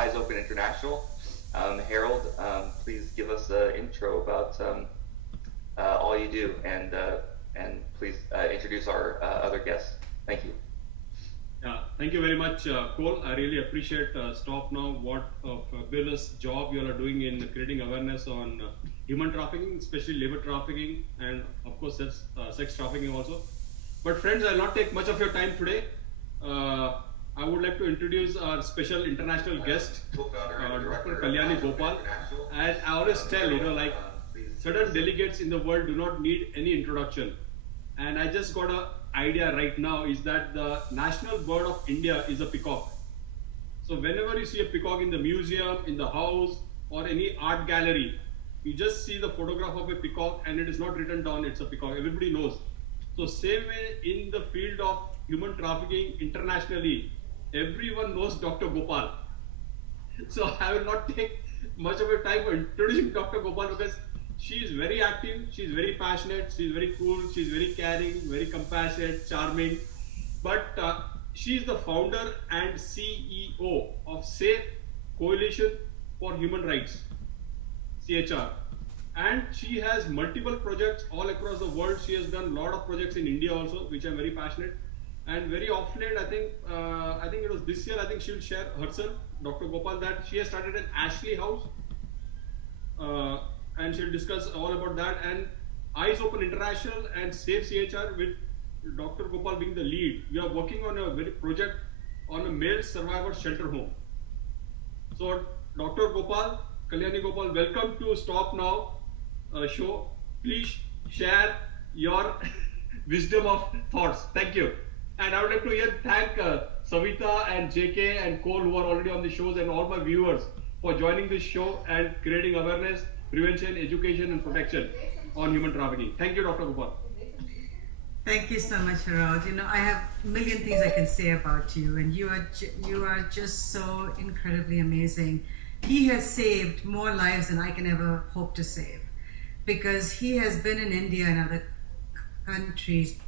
Eyes Open International. Harold, please give us an intro about all you do, and please introduce our other guests. Thank you. Yeah, thank you very much, Cole. I really appreciate Stop Now, what a fabulous job you all are doing in creating awareness on human trafficking, especially labor trafficking, and of course sex trafficking also. But friends, I'll not take much of your time today. I would like to introduce our special international guest, Dr. Kalyani Gopal. And I always tell, like certain delegates in the world do not need any introduction. And I just got a idea right now is that the national bird of India is a peacock. So whenever you see a peacock in the museum, in the house, or any art gallery, you just see the photograph of a peacock and it is not written down, it's a peacock. Everybody knows. So same way in the field of human trafficking internationally, everyone knows Dr. Gopal. So I will not take much of your time for introducing Dr. Gopal because she is very active, she is very passionate, she is very cool, she is very caring, very compassionate, charming. But she is the founder and CEO of Safe Coalition for Human Rights, CHR. And she has multiple projects all across the world. She has done a lot of projects in India also, which I'm very passionate. And very often, I think it was this year, I think she will share herself, Dr. Gopal, that she has started an Ashley House. And she'll discuss all about that, and Eyes Open International and Safe CHR with Dr. Gopal being the lead. We are working on a very project on a male survivor shelter home. So Dr. Gopal, Kalyani Gopal, welcome to Stop Now show. Please share your wisdom of thoughts. Thank you. And I would like to thank Savita and JK and Cole who are already on the shows, and all my viewers for joining this show and creating awareness, prevention, education, and protection on human trafficking. Thank you, Dr. Gopal. Thank you so much, Harold. I have a million things I can say about you, and you are just so incredibly amazing. He has saved more lives than I can ever hope to save, because he has been in India and other countries.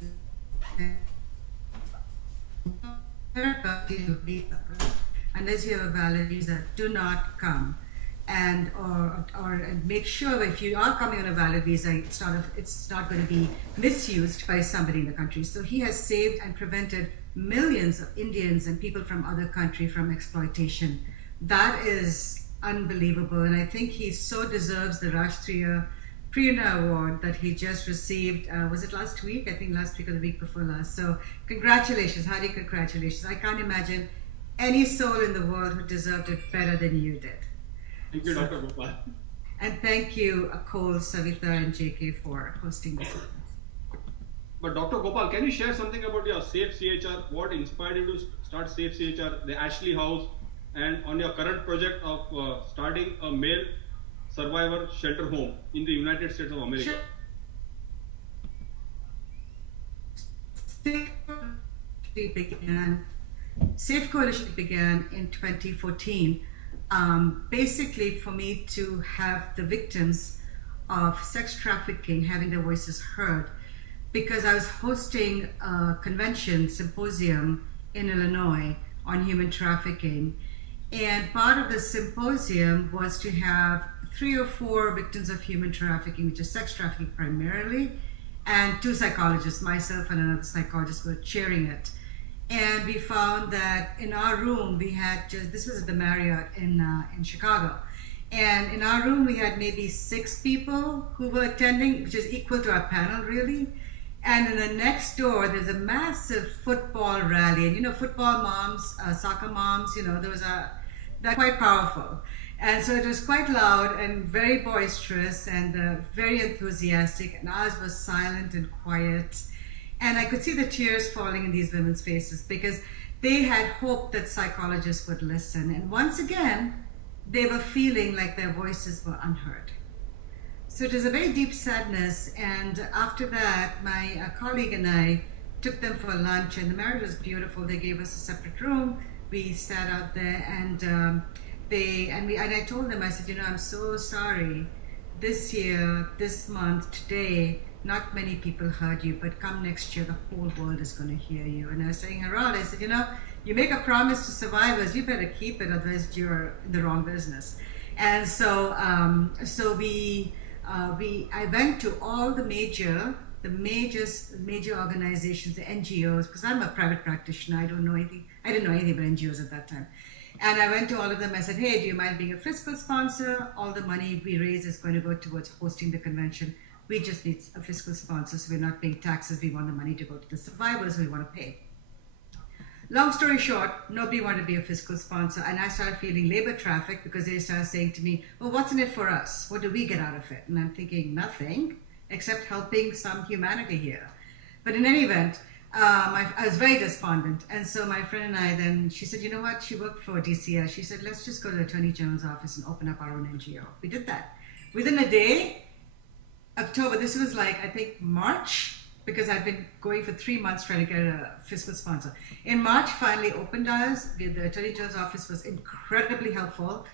Unless you have a valid visa, do not come. And or make sure if you are coming on a valid visa, it's not going to be misused by somebody in the country. So he has saved and prevented millions of Indians and people from other countries from exploitation. That is unbelievable, and I think he so deserves the Rashtriya Prerna Award that he just received. Was it last week? I think last week or the week before last. So congratulations, hearty congratulations. I can't imagine any soul in the world who deserved it better than you did. Thank you, Dr. Gopal. And thank you, Cole, Savita, and JK for hosting this event. But Dr. Gopal, can you share something about your Safe CHR? What inspired you to start Safe CHR, the Ashley House, and on your current project of starting a male survivor shelter home in the United States of America? Safe Coalition began in 2014. Basically for me to have the victims of sex trafficking having their voices heard, because I was hosting a convention symposium in Illinois on human trafficking, and part of the symposium was to have 3 or 4 victims of human trafficking, which is sex trafficking primarily, and 2 psychologists, myself and another psychologist, were chairing it. And we found that in our room we had this was at the Marriott in Chicago, and in our room we had maybe 6 people who were attending, which is equal to our panel really. And in the next door there's a massive football rally, and football moms, soccer moms, they're quite powerful. And so it was quite loud and very boisterous and very enthusiastic, and ours was silent and quiet. And I could see the tears falling in these women's faces because they had hoped that psychologists would listen. And once again, they were feeling like their voices were unheard. So it was a very deep sadness. And after that, my colleague and I took them for lunch, and the Marriott was beautiful. They gave us a separate room. We sat out there, and I told them, I said, I'm so sorry. This year, this month, today, not many people heard you, but come next year, the whole world is going to hear you. And I was saying, Harold, I said, you make a promise to survivors, you better keep it, otherwise you're in the wrong business. And so, I went to all the major organizations, the NGOs, because I'm a private practitioner. I didn't know anything about NGOs at that time. And I went to all of them. I said, hey, do you mind being a fiscal sponsor? All the money we raise is going to go towards hosting the convention. We just need a fiscal sponsor, so we're not paying taxes. We want the money to go to the survivors we want to pay. Long story short, nobody wanted to be a fiscal sponsor, and I started feeling labor trafficked because they started saying to me, well, what's in it for us? What do we get out of it? And I'm thinking, nothing, except helping some humanity here. But in any event, I was very despondent. And so my friend and I then, she said, you know what? She worked for DCS. She said, let's just go to the Attorney General's office and open up our own NGO. We did that. Within a day, October, this was like, I think March, because I've been going for 3 months trying to get a fiscal sponsor. In March, finally opened us. The Attorney General's office was incredibly helpful.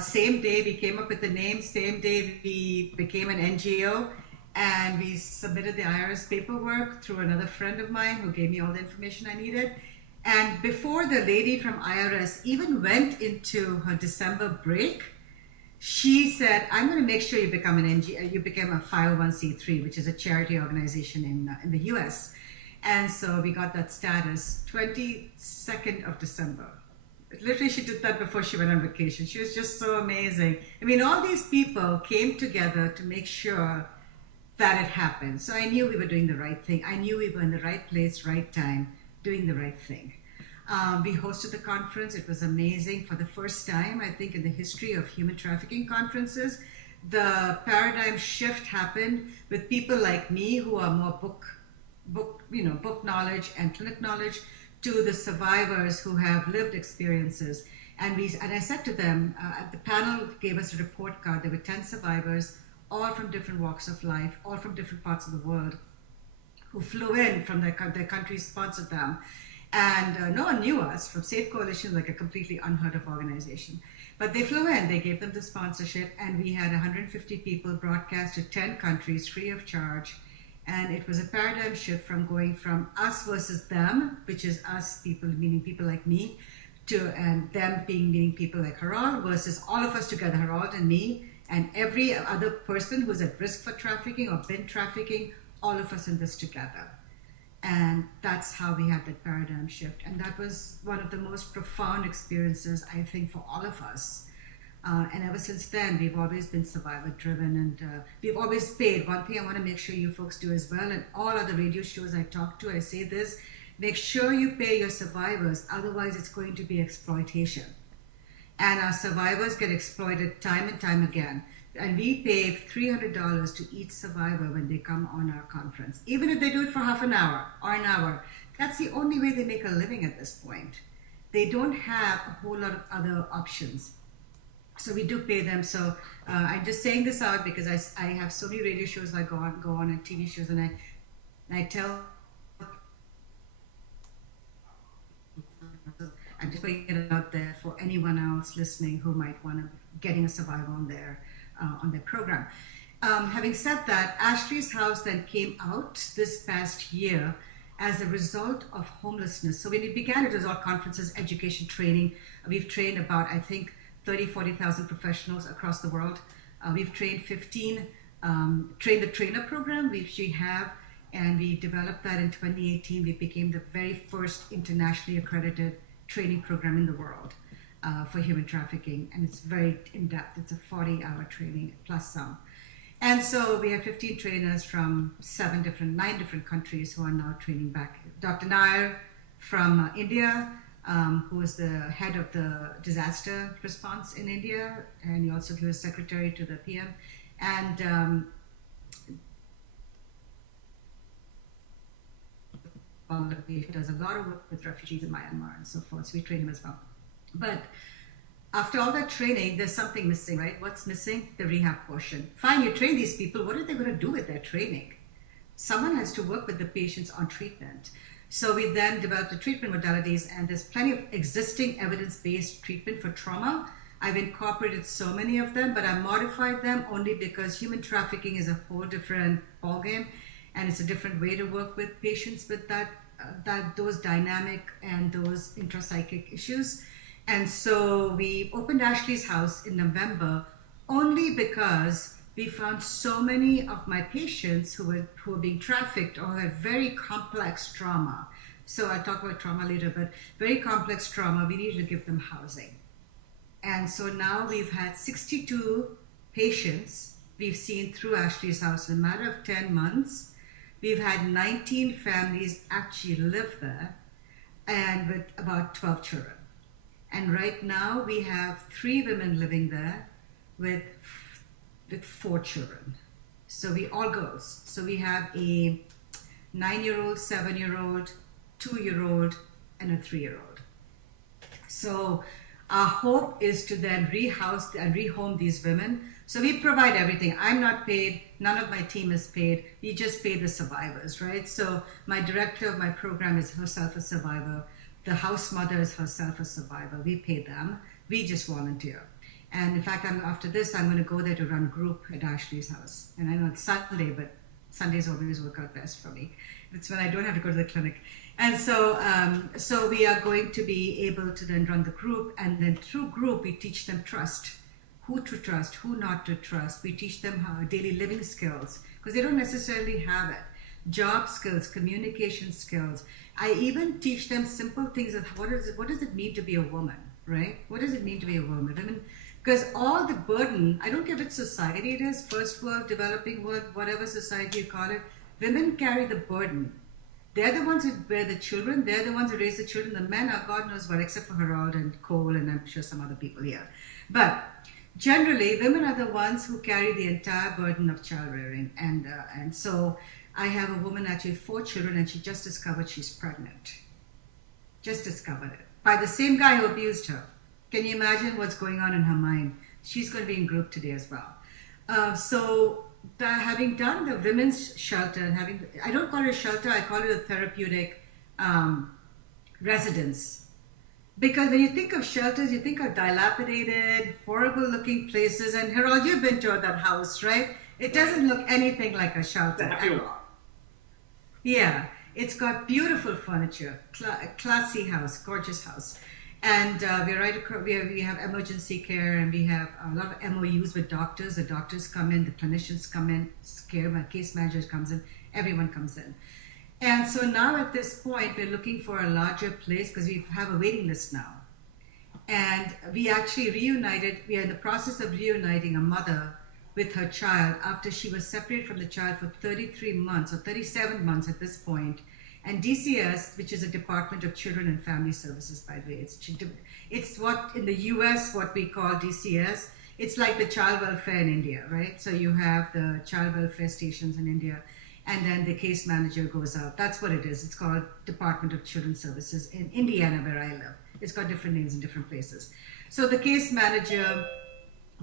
Same day we came up with the name, same day we became an NGO, and we submitted the IRS paperwork through another friend of mine who gave me all the information I needed. And before the lady from IRS even went into her December break, she said, I'm going to make sure you become an NGO, you become a 501c3, which is a charity organization in the US. And so we got that status 22nd of December. Literally, she did that before she went on vacation. She was just so amazing. I mean, all these people came together to make sure that it happened. So I knew we were doing the right thing. I knew we were in the right place, right time, doing the right thing. We hosted the conference. It was amazing. For the first time, I think, in the history of human trafficking conferences, the paradigm shift happened with people like me who are more book knowledge and clinic knowledge, to the survivors who have lived experiences. And I said to them, the panel gave us a report card. There were 10 survivors, all from different walks of life, all from different parts of the world, who flew in from their countries, sponsored them. And no one knew us from Safe Coalition, like a completely unheard of organization. But they flew in, they gave them the sponsorship, and we had 150 people broadcast to 10 countries free of charge. And it was a paradigm shift from going from us versus them, which is us people, meaning people like me, and them meaning people like Harald, versus all of us together, Harald and me, and every other person who's at risk for trafficking or been trafficking, all of us in this together. And that's how we had that paradigm shift. And that was one of the most profound experiences, I think, for all of us. And ever since then, we've always been survivor-driven, and we've always paid. One thing I want to make sure you folks do as well, and all other radio shows I talk to, I say this: make sure you pay your survivors, otherwise it's going to be exploitation. And our survivors get exploited time and time again. And we pay $300 to each survivor when they come on our conference. Even if they do it for half an hour or an hour, that's the only way they make a living at this point. They don't have a whole lot of other options. So we do pay them. So I'm just saying this out because I have so many radio shows I go on and TV shows, and I tell, I'm just putting it out there for anyone else listening who might want to getting a survivor on their program. Having said that, Ashley's House then came out this past year as a result of homelessness. So when it began, it was all conferences, education, training. We've trained about, I think, 40,000 professionals across the world. We've trained 15, trained the trainer program we have, and we developed that in 2018. We became the very first internationally accredited training program in the world for human trafficking, and it's very in-depth. It's a 40-hour training plus some. And so we have 15 trainers from 9 different countries who are now training back. Dr. Nair from India, who is the head of the disaster response in India, and he was secretary to the PM. And Bangladesh does a lot of work with refugees in Myanmar and so forth, so we train him as well. But after all that training, there's something missing, right? What's missing? The rehab portion. Fine, you train these people, what are they going to do with their training? Someone has to work with the patients on treatment. So we then developed the treatment modalities, and there's plenty of existing evidence-based treatment for trauma. I've incorporated so many of them, but I modified them only because human trafficking is a whole different ballgame, and it's a different way to work with patients with that that those dynamic and those intrapsychic issues. And so we opened Ashley's house in November only because we found so many of my patients who were being trafficked or had very complex trauma. So I'll talk about trauma later, but very complex trauma, we needed to give them housing. And so now we've had 62 patients we've seen through Ashley's house in a matter of 10 months. We've had 19 families actually live there, and with about 12 children. And right now we have 3 women living there with 4 children. So we all girls. So we have a 9-year-old, 7-year-old, 2-year-old, and a 3-year-old. So our hope is to then rehouse and rehome these women. So we provide everything. I'm not paid. None of my team is paid. We just pay the survivors, right? So my director of my program is herself a survivor. The house mother is herself a survivor. We pay them. We just volunteer. And in fact, after this, I'm going to go there to run group at Ashley's house. And I know it's Sunday, but Sundays always work out best for me. It's when I don't have to go to the clinic. And so, so we are going to be able to then run the group. And then through group, we teach them trust. Who to trust, who not to trust. We teach them how daily living skills, because they don't necessarily have it. Job skills, communication skills. I even teach them simple things of what does it mean to be a woman, right? What does it mean to be a woman? Women, because all the burden, I don't care which society it is, first world, developing world, whatever society you call it, women carry the burden. They're the ones who bear the children, they're the ones who raise the children. The men are God knows what, except for Harold and Cole and I'm sure some other people here. But generally, women are the ones who carry the entire burden of child rearing. And so I have a woman actually 4 children and she just discovered she's pregnant. Just discovered it. By the same guy who abused her. Can you imagine what's going on in her mind? She's going to be in group today as well. So having done the women's shelter and I don't call it a shelter, I call it a therapeutic residence. Because when you think of shelters, you think of dilapidated, horrible looking places. And Harold, you've been to that house, right? It doesn't look anything like a shelter at all. Yeah, it's got beautiful furniture, classy house, gorgeous house. And we're right across, we have emergency care and we have a lot of MOUs with doctors. The doctors come in, the clinicians come in, my case manager comes in, everyone comes in. And so now at this point, we're looking for a larger place because we have a waiting list now. And we actually reunited, we are in the process of reuniting a mother with her child after she was separated from the child for 33 months or 37 months at this point. And DCS, which is a Department of Children and Family Services, by the way, it's what in the US, what we call DCS. It's like the child welfare in India, right? So you have the child welfare stations in India, and then the case manager goes out. That's what it is. It's called Department of Children's Services in Indiana, where I live. It's got different names in different places. So the case manager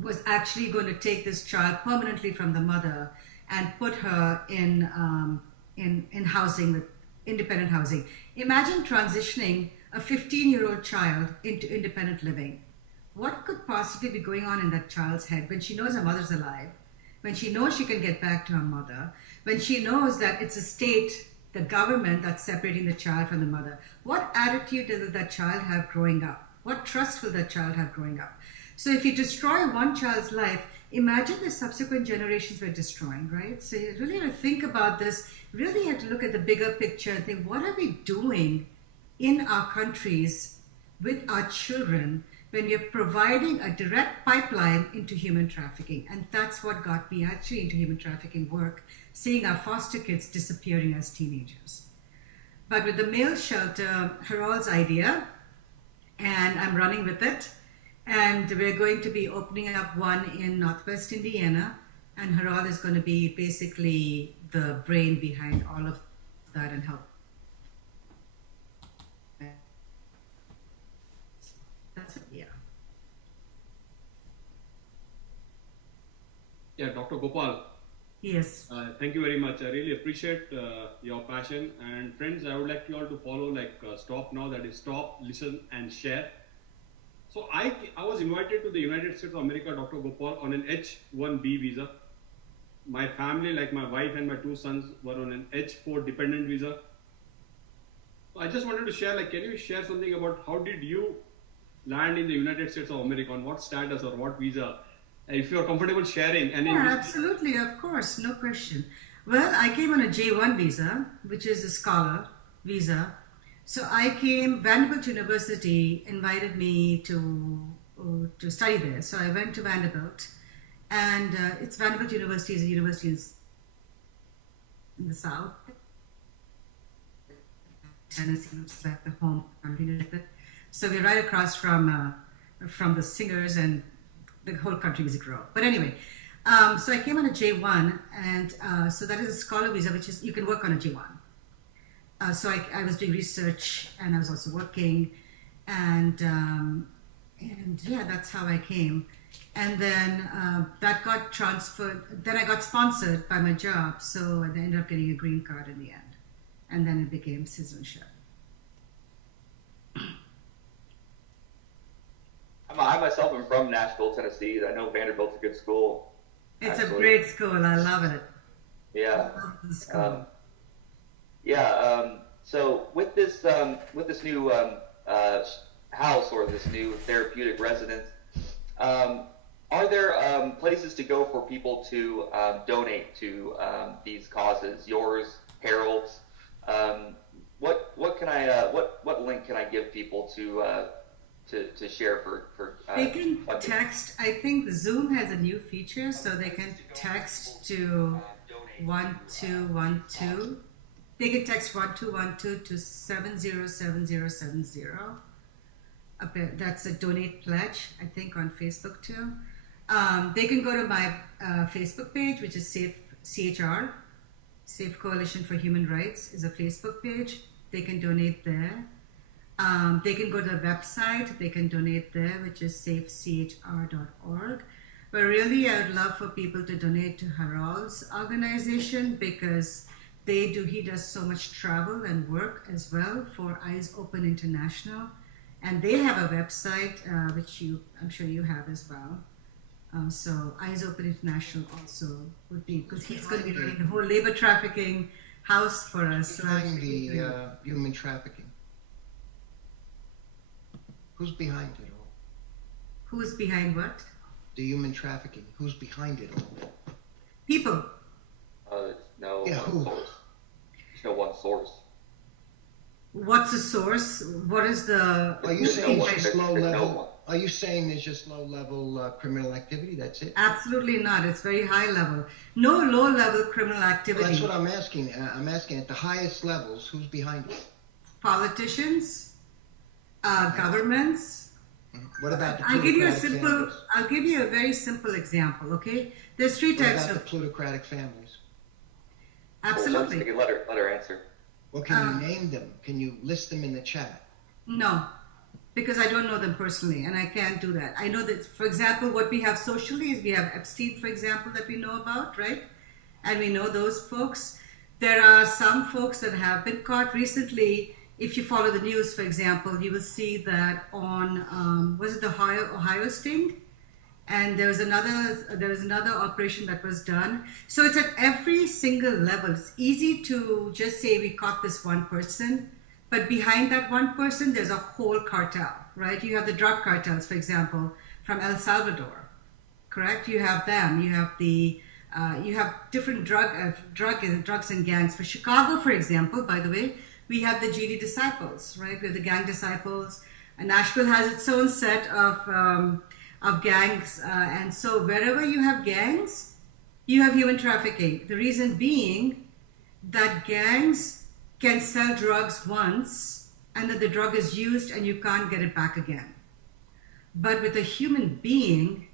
was actually going to take this child permanently from the mother and put her in housing, with independent housing. Imagine transitioning a 15-year-old child into independent living. What could possibly be going on in that child's head when she knows her mother's alive, when she knows she can get back to her mother, when she knows that it's a state, the government, that's separating the child from the mother? What attitude does that child have growing up? What trust will that child have growing up? So if you destroy one child's life, imagine the subsequent generations we're destroying, right? So you really have to think about this, really have to look at the bigger picture and think, what are we doing in our countries with our children when we're providing a direct pipeline into human trafficking? And that's what got me actually into human trafficking work, seeing our foster kids disappearing as teenagers. But with the male shelter, Harold's idea, and I'm running with it, and we're going to be opening up one in Northwest Indiana, and Harold is going to be basically the brain behind all of that and help. That's it, yeah. Yeah, Dr. Gopal. Yes. Thank you very much. I really appreciate your passion. And friends, I would like you all to follow Stop Now, that is stop, listen, and share. So I was invited to the United States of America, Dr. Gopal, on an H-1B visa. My family, like my wife and my 2 sons, were on an H-4 dependent visa. I just wanted to share, like, can you share something about how did you land in the United States of America, on what status or what visa? If you're comfortable sharing, and in Yeah, which. absolutely, of course, no question. Well, I came on a J1 visa, which is a scholar visa. So I came, Vanderbilt University invited me to study there. So I went to Vanderbilt, and it's Vanderbilt University is a university in the South. Tennessee was like the home country. So we're right across from the singers, and the whole country music row. But anyway, so I came on a J1, and so that is a scholar visa, which is you can work on a J1. So I was doing research, and I was also working, and yeah, that's how I came. And then that got transferred. Then I got sponsored by my job, so I ended up getting a green card in the end, and then it became citizenship. I myself am from Nashville, Tennessee. I know Vanderbilt's a good school. It's actually. a great school. I love it. Yeah. I love the school. So with this new house, or this new therapeutic residence, are there places to go for people to donate to these causes? Yours, Harold's. What can I what link can I give people to share for They can funding? text. I think Zoom has a new feature, so they can text to 1212. They can text 1212 to 707070. That's a donate pledge, I think, on Facebook too. They can go to my Facebook page, which is CHR, Safe Coalition for Human Rights, is a Facebook page. They can donate there. They can go to the website. They can donate there, which is safechr.org. But really, I would love for people to donate to Harold's organization, because he does so much travel and work as well for Eyes Open International. And they have a website, which I'm sure you have as well. So Eyes Open International also would be, because he's going to be running the whole labor trafficking house for us. Behind the human trafficking. Who's behind it all? Who's behind what? The human trafficking. Who's behind it all? People. No Yeah, one who? source. There's no one source. What's the source? What is the? Are you There's saying no it's one. just low There's no level? one. Are you saying there's just low level criminal activity? That's it? Absolutely not. It's very high level. No low level criminal activity. That's what I'm asking. I'm asking at the highest levels, who's behind it? Politicians, governments. What about the I'll give you a plutocratic simple. families? I'll give you a very simple example. Okay, there's three What types about the of. plutocratic families? Absolutely. Well, let her answer. Well, can you name them? Can you list them in the chat? No, because I don't know them personally, and I can't do that. I know that, for example, what we have socially is we have Epstein, for example, that we know about, right? And we know those folks. There are some folks that have been caught recently. If you follow the news, for example, you will see that on was it the Ohio sting? And there was another operation that was done. So it's at every single level. It's easy to just say we caught this one person, but behind that one person, there's a whole cartel, right? You have the drug cartels, for example, from El Salvador, correct? You have them. You have you have different drugs and gangs. For Chicago, for example, by the way, we have the GD disciples, right? We have the gang disciples. And Nashville has its own set of gangs, and so wherever you have gangs, you have human trafficking. The reason being that gangs can sell drugs once, and then the drug is used and you can't get it back again. But with a human being,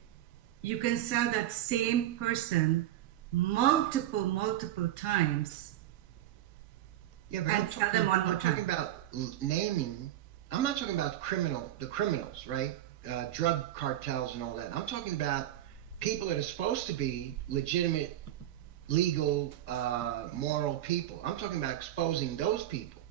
you can sell that same person multiple times. Yeah, but And tell them one more I'm talking time. about naming. I'm not talking about the criminals, right? Drug cartels and all that. I'm talking about people that are supposed to be legitimate, legal, moral people. I'm talking about exposing those people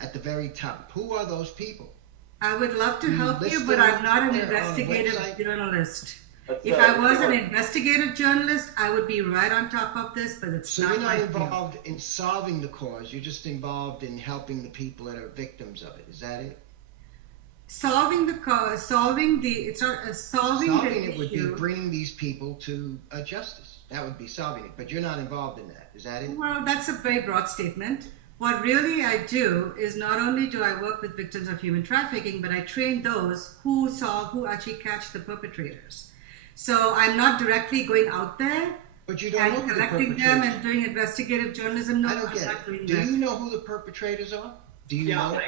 at the very top. Who are those people? I would love to help you, list but them I'm not an on a investigative website? journalist. If I was an investigative journalist, I would be right on top of this, but it's So not you're not my field. involved in solving the cause. You're just involved in helping the people that are victims of it. Is that it? Solving the cause, solving Solving the it would be issue. bringing these people to justice. That would be solving it. But you're not involved in that. Is that it? Well, that's a very broad statement. What really I do is not only do I work with victims of human trafficking, but I train those who actually catch the perpetrators. So I'm not directly going out there But you don't know and who the collecting them perpetrators and doing investigative journalism. No, I don't I'm get not it. doing Do that. you know who the perpetrators are? Do you know?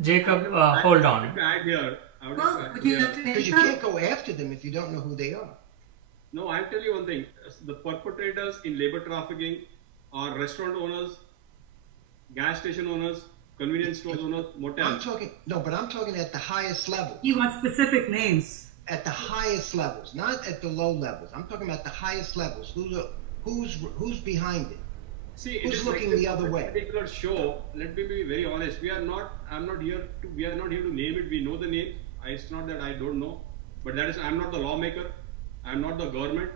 Jacob, hold on. Well, but you have to Because you can't go after them if you don't know who they are. No, I'll tell you one thing. The perpetrators in labor trafficking are restaurant owners, gas station owners, convenience stores owners, motels. I'm talking at the highest level. You want specific names. At the highest levels, not at the low levels. I'm talking about the highest levels. Who's behind it? See, Who's it is looking like the other way? Particular show. Let me be very honest. We are not here to name it. We know the name. It's not that I don't know, but that is, I'm not the lawmaker. I'm not the government.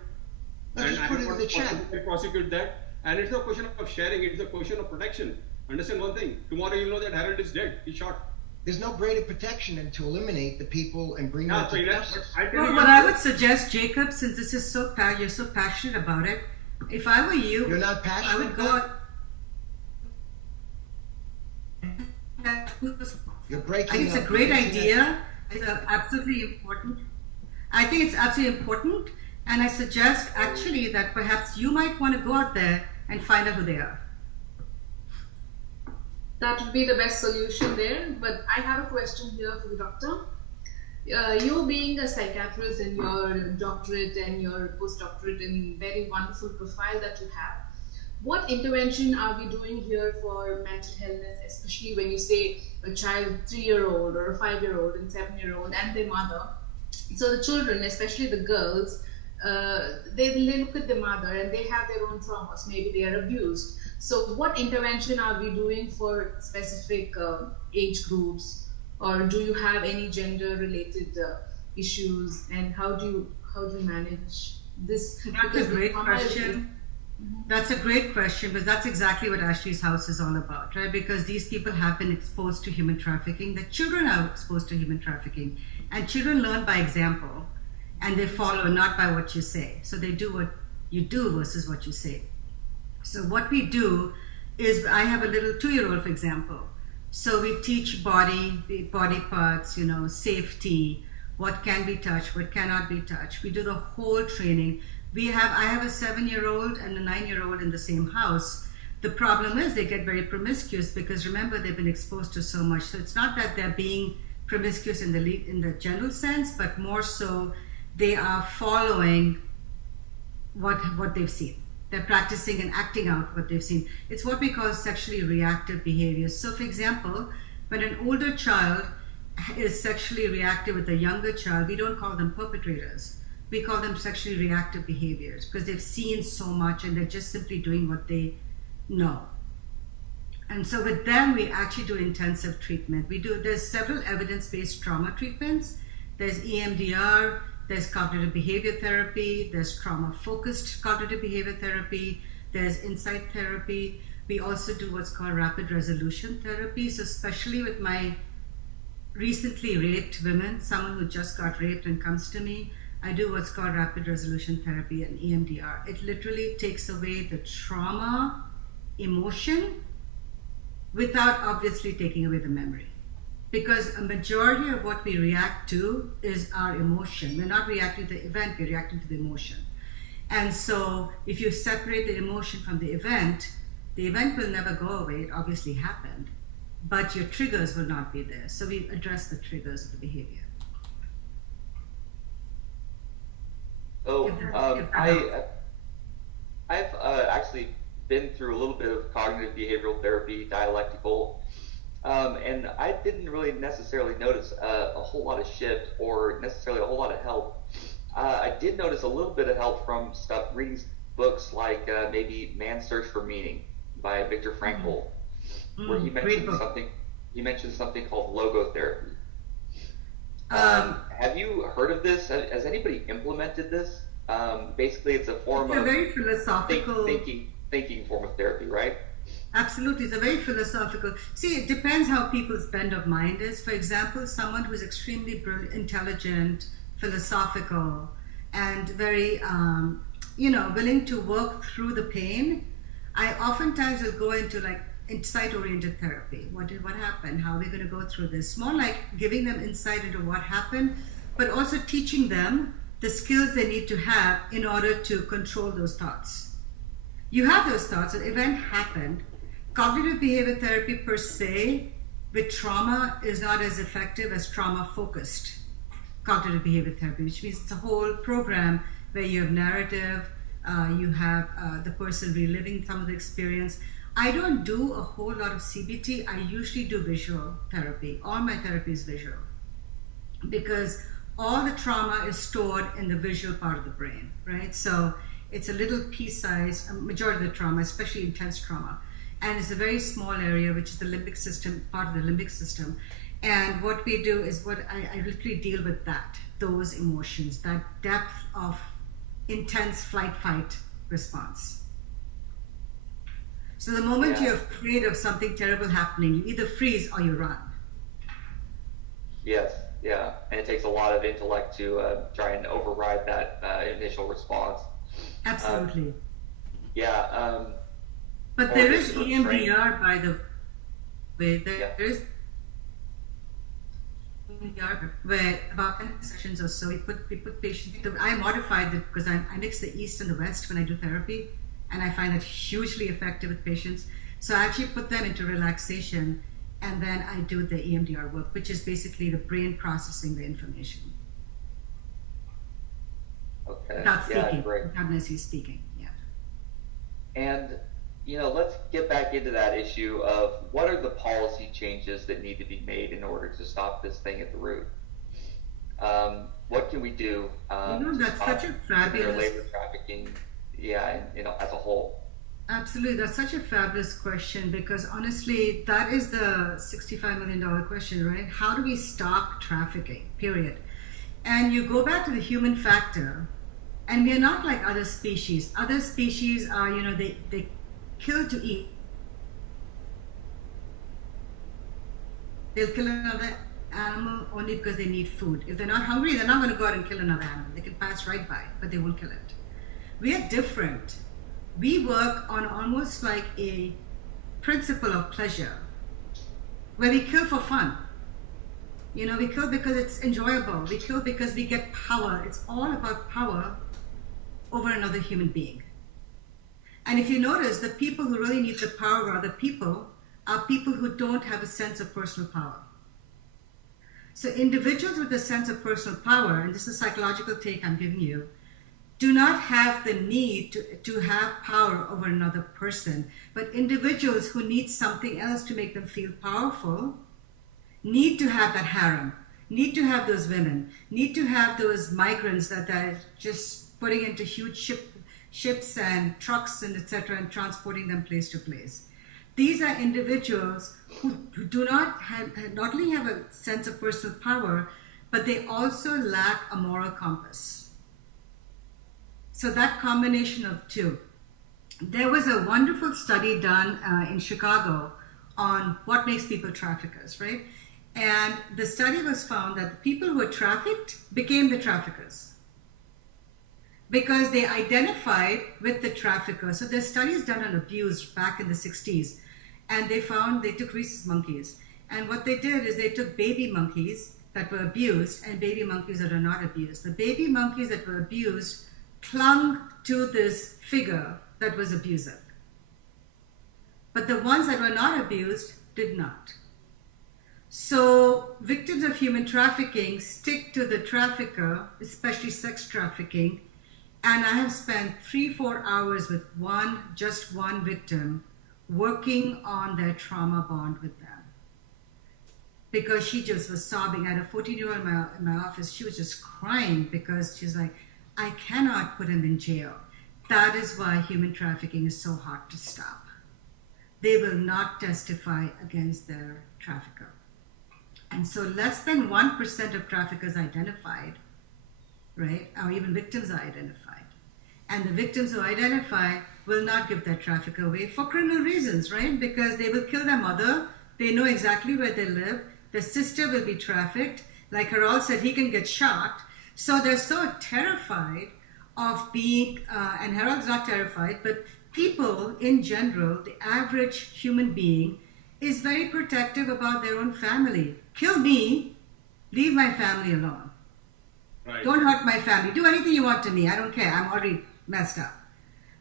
No, just put it in the chat. Prosecute that. And it's a question of sharing. It's a question of protection. Understand one thing. Tomorrow you'll know that Harold is dead. He's shot. There's no greater protection than to eliminate the people and bring them to justice. Well, what I would suggest, Jacob, since this is you're so passionate about it, if I were you, You're not I passionate would about go. You're breaking I think it's a up. great You're missing idea. It's absolutely important. I think it's absolutely important, and I suggest actually that perhaps you might want to go out there and find out who they are. That would be the best solution there. But I have a question here for the doctor. You being a psychiatrist in your doctorate and your postdoctorate and very wonderful profile that you have, what intervention are we doing here for mental illness, especially when you say a child 3-year-old or a 5-year-old and 7-year-old and their mother? So the children, especially the girls, they look at the mother and they have their own traumas. Maybe they are abused. So what intervention are we doing for specific age groups, or do you have any gender-related issues, and how do you manage this? That's a great question. That's a great question, because that's exactly what Ashley's House is all about, right? Because these people have been exposed to human trafficking. The children are exposed to human trafficking, and children learn by example, and they follow not by what you say. So they do what you do versus what you say. So what we do is, I have a little 2-year-old, for example. So we teach body parts, safety, what can be touched, what cannot be touched. We do the whole training. I have a 7-year-old and a 9-year-old in the same house. The problem is they get very promiscuous because, remember, they've been exposed to so much. So it's not that they're being promiscuous in the general sense, but more so they are following what they've seen. They're practicing and acting out what they've seen. It's what we call sexually reactive behaviors. So, for example, when an older child is sexually reactive with a younger child, we don't call them perpetrators. We call them sexually reactive behaviors because they've seen so much and they're just simply doing what they know. And so with them, we actually do intensive treatment. There's several evidence-based trauma treatments. There's EMDR, there's cognitive behavior therapy, there's trauma-focused cognitive behavior therapy, there's insight therapy. We also do what's called rapid resolution therapy. So especially with my recently raped women, someone who just got raped and comes to me, I do what's called rapid resolution therapy and EMDR. It literally takes away the trauma, emotion, without obviously taking away the memory. Because a majority of what we react to is our emotion. We're not reacting to the event, we're reacting to the emotion. And so if you separate the emotion from the event will never go away, it obviously happened, but your triggers will not be there. So we address the triggers of the behavior. Oh, I've actually been through a little bit of cognitive behavioral therapy, dialectical, and I didn't really necessarily notice a whole lot of shift or necessarily a whole lot of help. I did notice a little bit of help from reading books like maybe Man's Search for Meaning by Viktor Frankl, where he mentioned something called logotherapy. Have you heard of this? Has anybody implemented this? Basically, it's a form It's a of very philosophical. thinking form of therapy, right? Absolutely, it's a very philosophical. See, it depends how people's bent of mind is. For example, someone who's extremely intelligent, philosophical, and very, willing to work through the pain. I oftentimes will go into like insight-oriented therapy. What happened? How are we going to go through this? More like giving them insight into what happened, but also teaching them the skills they need to have in order to control those thoughts. You have those thoughts, an event happened. Cognitive behavior therapy per se with trauma is not as effective as trauma-focused cognitive behavior therapy, which means it's a whole program where you have narrative, you have the person reliving some of the experience. I don't do a whole lot of CBT. I usually do visual therapy. All my therapy is visual because all the trauma is stored in the visual part of the brain, right? So it's a little pea-sized, a majority of the trauma, especially intense trauma. And it's a very small area, which is the limbic system, part of the limbic system. And what we do is I literally deal with those emotions, that depth of intense flight-fight response. So the moment you're afraid of something terrible happening, you either freeze or you run. Yes, yeah. And it takes a lot of intellect to try and override that initial response. Absolutely. But Or there just is restraint. EMDR, by the way. There is EMDR where about 10 sessions or so, we put patients. I modified it because I mix the East and the West when I do therapy, and I find that hugely effective with patients. So I actually put them into relaxation, and then I do the EMDR work, which is basically the brain processing the information. Okay. Without speaking, Great. without necessarily speaking. Yeah. And let's get back into that issue of what are the policy changes that need to be made in order to stop this thing at the root. What can we do? That's such a fabulous labor trafficking, as a whole. Absolutely, that's such a fabulous question because honestly, that is the $65 million question, right? How do we stop trafficking? Period. And you go back to the human factor, and we are not like other species. Other species are, they kill to eat. They'll kill another animal only because they need food. If they're not hungry, they're not going to go out and kill another animal. They can pass right by, but they won't kill it. We are different. We work on almost like a principle of pleasure, where we kill for fun. We kill because it's enjoyable. We kill because we get power. It's all about power over another human being. And if you notice, the people who really need the power of other people are people who don't have a sense of personal power. So individuals with a sense of personal power, and this is a psychological take I'm giving you, do not have the need to have power over another person. But individuals who need something else to make them feel powerful need to have that harem, need to have those women, need to have those migrants that are just putting into huge ships and trucks and etc. and transporting them place to place. These are individuals who do not only have a sense of personal power, but they also lack a moral compass. So that combination of two. There was a wonderful study done in Chicago on what makes people traffickers, right? And the study was found that the people who were trafficked became the traffickers because they identified with the trafficker. So there's studies done on abuse back in the 60s, and they took rhesus monkeys. And what they did is they took baby monkeys that were abused and baby monkeys that are not abused. The baby monkeys that were abused clung to this figure that was abusive. But the ones that were not abused did not. So victims of human trafficking stick to the trafficker, especially sex trafficking. And I have spent 3-4 hours with just one victim working on their trauma bond with them. Because she just was sobbing. I had a 14-year-old in my office. She was just crying because she's like, I cannot put him in jail. That is why human trafficking is so hard to stop. They will not testify against their trafficker. And so less than 1% of traffickers identified right? Or even victims are identified. And the victims who identify will not give their trafficker away for criminal reasons, right? Because they will kill their mother, they know exactly where they live, their sister will be trafficked. Like Harold said, he can get shot. So they're so terrified of being, and Harold's not terrified, but people in general, the average human being, is very protective about their own family. Kill me, leave my family alone. Right. Don't hurt my family. Do anything you want to me. I don't care. I'm already messed up.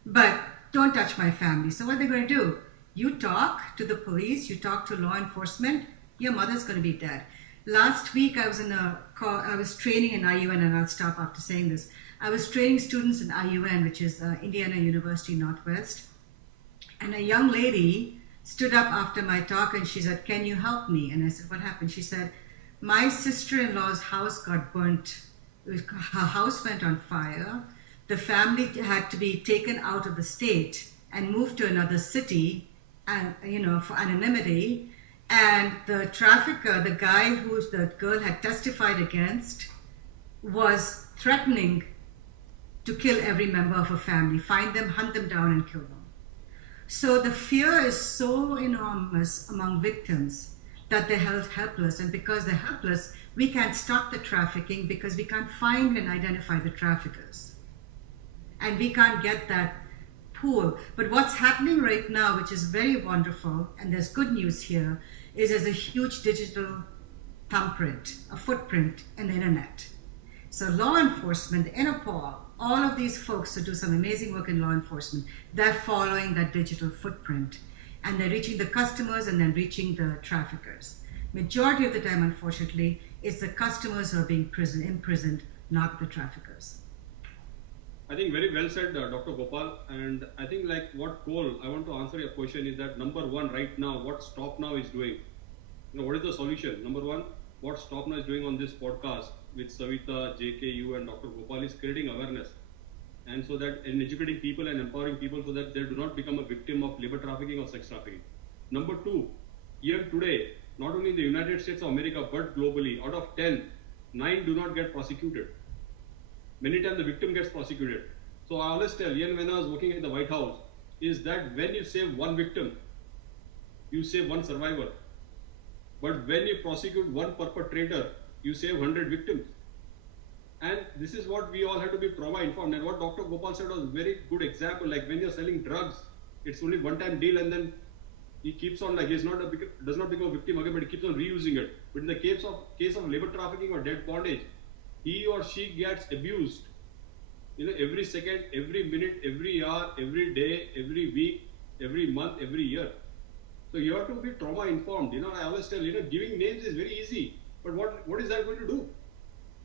But don't touch my family. So what are they going to do? You talk to the police, you talk to law enforcement, your mother's going to be dead. Last week I was in a call, I was training in IUN, and I'll stop after saying this. I was training students in IUN, which is Indiana University Northwest. And a young lady stood up after my talk and she said, "Can you help me?" And I said, "What happened?" She said, "My sister-in-law's house got burnt. Her house went on fire. The family had to be taken out of the state and moved to another city, and for anonymity. And the trafficker, the guy who the girl had testified against, was threatening to kill every member of her family, find them, hunt them down, and kill them." So the fear is so enormous among victims that they're held helpless. And because they're helpless, we can't stop the trafficking because we can't find and identify the traffickers. And we can't get that pool. But what's happening right now, which is very wonderful, and there's good news here, is there's a huge digital thumbprint, a footprint in the internet. So law enforcement, Interpol, all of these folks who do some amazing work in law enforcement, they're following that digital footprint. And they're reaching the customers and then reaching the traffickers. Majority of the time, unfortunately, it's the customers who are being imprisoned, not the traffickers. I think very well said, Dr. Gopal. And I think like what Cole, I want to answer your question is that number one right now, what Stop Now is doing. What is the solution? Number one, what Stop Now is doing on this podcast with Savita, JKU and Dr. Gopal is creating awareness. And so that in educating people and empowering people so that they do not become a victim of labor trafficking or sex trafficking. Number two, even today, not only in the United States of America, but globally, out of 10, 9 do not get prosecuted. Many times the victim gets prosecuted. So I always tell, even when I was working in the White House, is that when you save one victim, you save one survivor. But when you prosecute one perpetrator, you save 100 victims. And this is what we all have to be trauma informed. And what Dr. Gopal said was a very good example. Like when you're selling drugs, it's only one-time deal, and then he keeps on, like does not become a victim again, but he keeps on reusing it. But in the case of labor trafficking or debt bondage, he or she gets abused. Every second, every minute, every hour, every day, every week, every month, every year. So you have to be trauma informed. I always tell, giving names is very easy, but what is that going to do?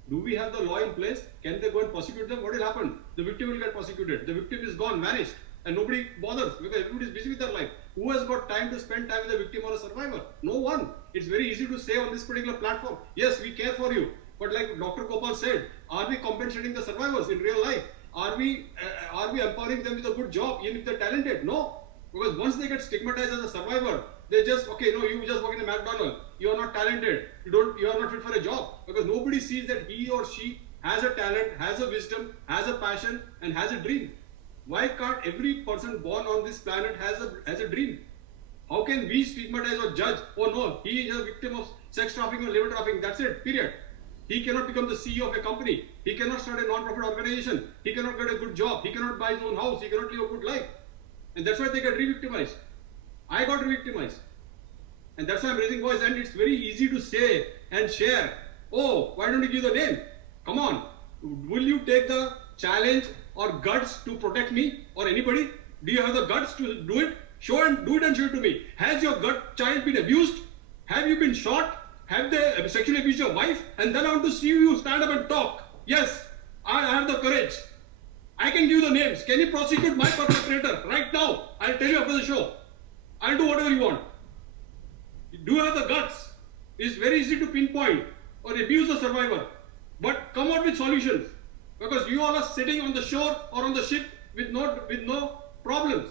Do we have the law in place? Can they go and prosecute them? What will happen? The victim will get prosecuted. The victim is gone, vanished, and nobody bothers because everybody is busy with their life. Who has got time to spend time with a victim or a survivor? No one. It's very easy to say on this particular platform, yes, we care for you. But like Dr. Gopal said, are we compensating the survivors in real life? Are we empowering them with a good job, even if they're talented? No. Because once they get stigmatized as a survivor, they just, okay, no, you just work in a McDonald's. You are not talented. You are not fit for a job. Because nobody sees that he or she has a talent, has a wisdom, has a passion, and has a dream. Why can't every person born on this planet has a dream? How can we stigmatize or judge? Oh no, he is a victim of sex trafficking or labor trafficking. That's it, period. He cannot become the CEO of a company. He cannot start a non-profit organization. He cannot get a good job. He cannot buy his own house. He cannot live a good life. And that's why they get re-victimized. I got re-victimized. And that's why I'm raising voice. And it's very easy to say and share. Oh, why don't you give the name? Come on. Will you take the challenge or guts to protect me or anybody? Do you have the guts to do it? Do it and show it to me. Has your child been abused? Have you been shot? Have they sexually abused your wife? And then I want to see you stand up and talk. Yes, I have the courage. I can give the names. Can you prosecute my perpetrator right now? I'll tell you after the show. I'll do whatever you want. Do you have the guts? It's very easy to pinpoint or abuse the survivor. But come out with solutions. Because you all are sitting on the shore or on the ship with no problems.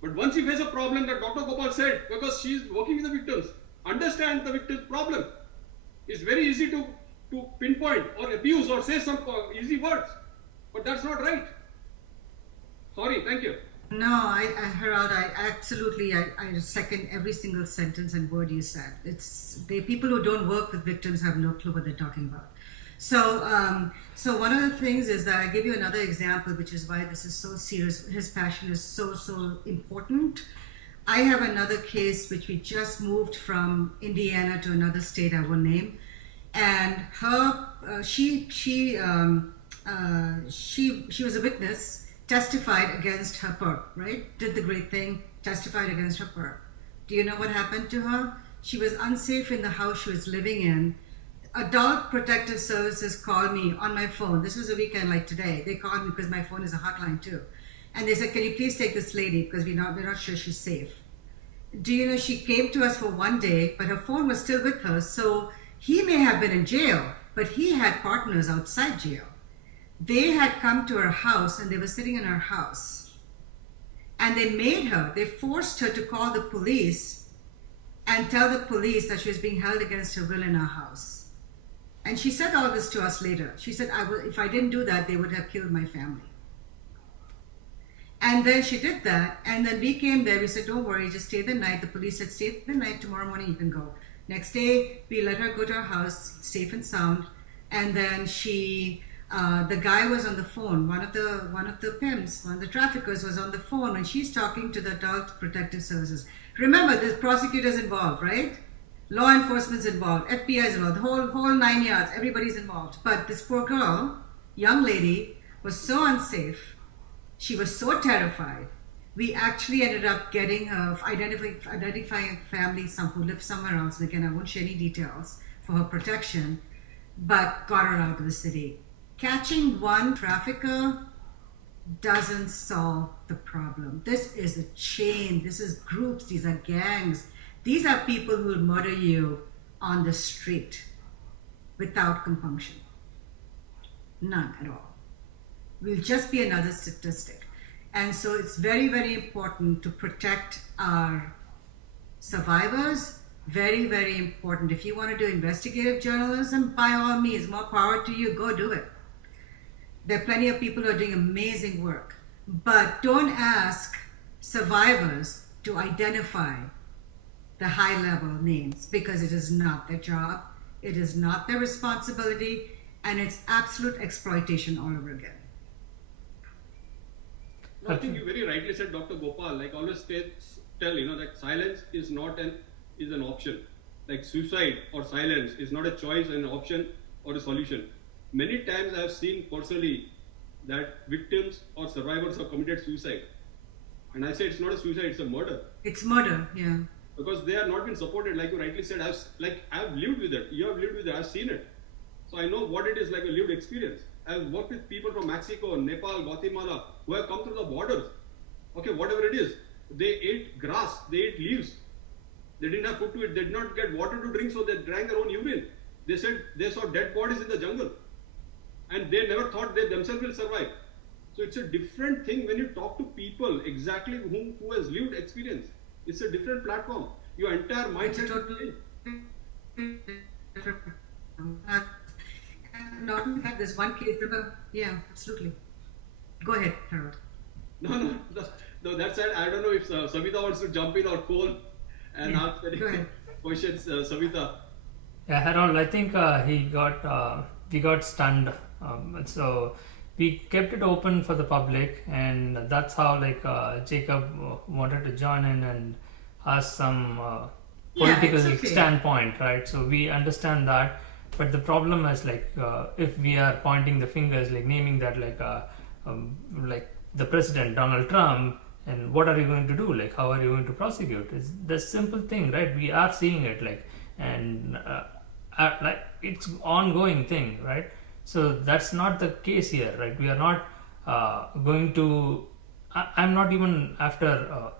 But once you face a problem that Dr. Gopal said, because she is working with the victims, understand the victim's problem. It's very easy to to pinpoint or abuse or say some easy words. But that's not right. Sorry, thank you. No, I absolutely, I second every single sentence and word you said. People who don't work with victims have no clue what they're talking about. So one of the things is that I give you another example, which is why this is so serious. His passion is so important. I have another case which we just moved from Indiana to another state I won't name, and she was a witness. Testified against her perp, right? Did the great thing, testified against her perp. Do you know what happened to her? She was unsafe in the house she was living in. Adult Protective Services called me on my phone. This was a weekend like today. They called me because my phone is a hotline too. And they said, can you please take this lady because we're not sure she's safe. Do you know she came to us for one day, but her phone was still with her. So he may have been in jail, but he had partners outside jail. They had come to her house and they were sitting in her house. And they forced her to call the police and tell the police that she was being held against her will in her house. And she said all this to us later. She said, if I didn't do that, they would have killed my family. And then she did that. And then we came there. We said, don't worry, just stay the night. The police said, stay the night. Tomorrow morning you can go. Next day, we let her go to her house, safe and sound. And then the guy was on the phone. One of the pimps, one of the traffickers was on the phone when she's talking to the Adult Protective Services. Remember, there's prosecutors involved, right? Law enforcement's involved, FBI is involved, the whole 9 yards, everybody's involved. But this poor girl, young lady, was so unsafe. She was so terrified. We actually ended up getting her, identifying a family who lived somewhere else. And again, I won't share any details for her protection, but got her out of the city. Catching one trafficker doesn't solve the problem. This is a chain. This is groups. These are gangs. These are people who will murder you on the street without compunction. None at all. We'll just be another statistic. And so it's very, very important to protect our survivors. Very, very important. If you want to do investigative journalism, by all means, more power to you. Go do it. There are plenty of people who are doing amazing work. But don't ask survivors to identify the high-level names because it is not their job, it is not their responsibility, and it's absolute exploitation all over again. No, I think you very rightly said, Dr. Gopal. Like always tell, that silence is an option. Like suicide or silence is not a choice, an option or a solution. Many times I have seen personally that victims or survivors have committed suicide. And I say it's not a suicide, it's a murder. It's murder, yeah. Because they have not been supported, like you rightly said. I've lived with it. You have lived with it. I've seen it. So I know what it is like, a lived experience. I've worked with people from Mexico, Nepal, Guatemala who have come through the borders. Okay, whatever it is. They ate grass, they ate leaves. They didn't have food to eat. They did not get water to drink, so they drank their own urine. They said they saw dead bodies in the jungle. And they never thought they themselves will survive. So it's a different thing when you talk to people exactly who has lived experience. It's a different platform. Your entire mindset. Totally. Not have this one case. Yeah, absolutely. Go ahead, Harold. No. That's it. I don't know if Savita wants to jump in or Cole and ask any questions. Savita. Yeah, Harold. I think we got stunned. So we kept it open for the public, and that's how Jacob wanted to join in and ask some political standpoint, right? So we understand that, but the problem is if we are pointing the fingers, naming that the president Donald Trump, and what are you going to do? How are you going to prosecute? It's the simple thing, right? We are seeing it and it's ongoing thing, right? So that's not the case here, right? We are not going to. I'm not even after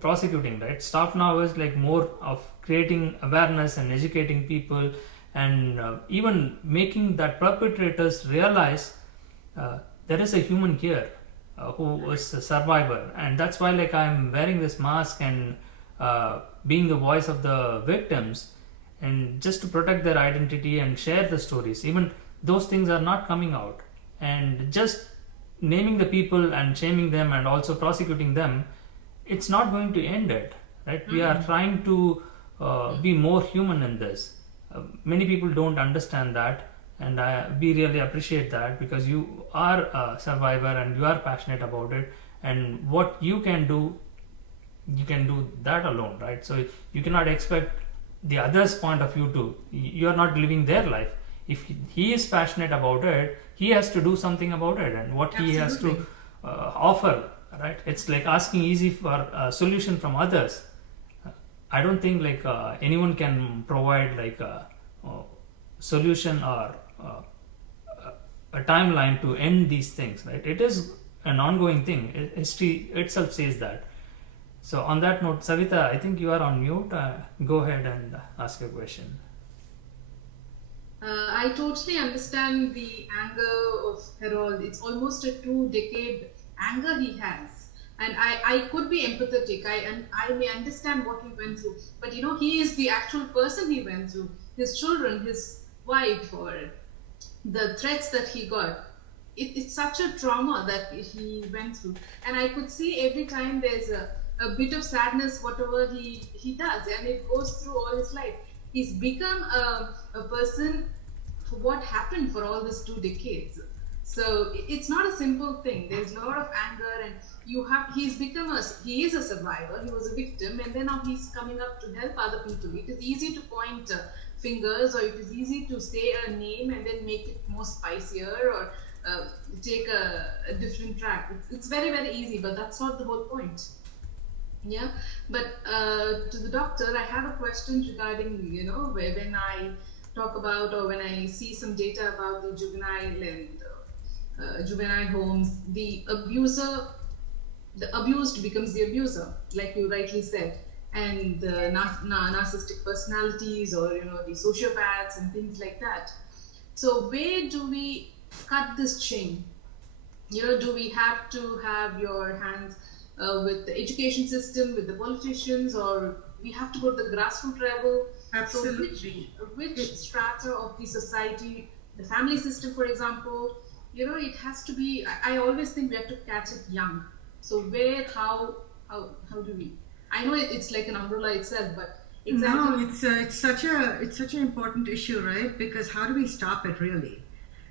prosecuting, right? Stop Now is more of creating awareness and educating people, and even making that perpetrators realize there is a human here who was a survivor, and that's why I'm wearing this mask and being the voice of the victims. and just to protect their identity and share the stories. Even those things are not coming out, and just naming the people and shaming them and also prosecuting them, it's not going to end it, right? We are trying to be more human in this. Many people don't understand that, and we really appreciate that, because you are a survivor and you are passionate about it, and what you can do that alone, right? So you cannot expect the other's point of view to, you are not living their life. If he is passionate about it, he has to do something about it, and what he has to offer, right? It's like asking easy for a solution from others. I don't think like anyone can provide like a solution or a timeline to end these things, right? It is an ongoing thing. History itself says that. So on that note, Savita, I think you are on mute. Go ahead and ask your question. I totally understand the anger of Harold. It's almost a 2-decade anger he has. And I could be empathetic. I may understand what he went through. But you know, he is the actual person he went through. His children, his wife, or the threats that he got. It's such a trauma that he went through. And I could see every time there's a bit of sadness, whatever he does. And it goes through all his life. He's become a person for what happened for all these 2 decades. So it's not a simple thing. There's a lot of anger, and he is a survivor. He was a victim, and then now he's coming up to help other people. It is easy to point fingers, or it is easy to say a name and then make it more spicier, or take a different track. It's very, very easy, but that's not the whole point. Yeah, but to the doctor, I have a question regarding, you know, when I talk about, or when I see some data about the juvenile and juvenile homes, the abused becomes the abuser, like you rightly said, and narcissistic personalities, or you know, the sociopaths and things like that. So where do we cut this chain? You know, do we have to have your hands with the education system, with the politicians, or we have to go to the grassroots level? Absolutely. So which strata of the society, the family system, for example, you know, it has to be, I always think we have to catch it young. So where, how do we? I know it's like an umbrella itself, but exactly. No, it's such an important issue, right? Because how do we stop it really?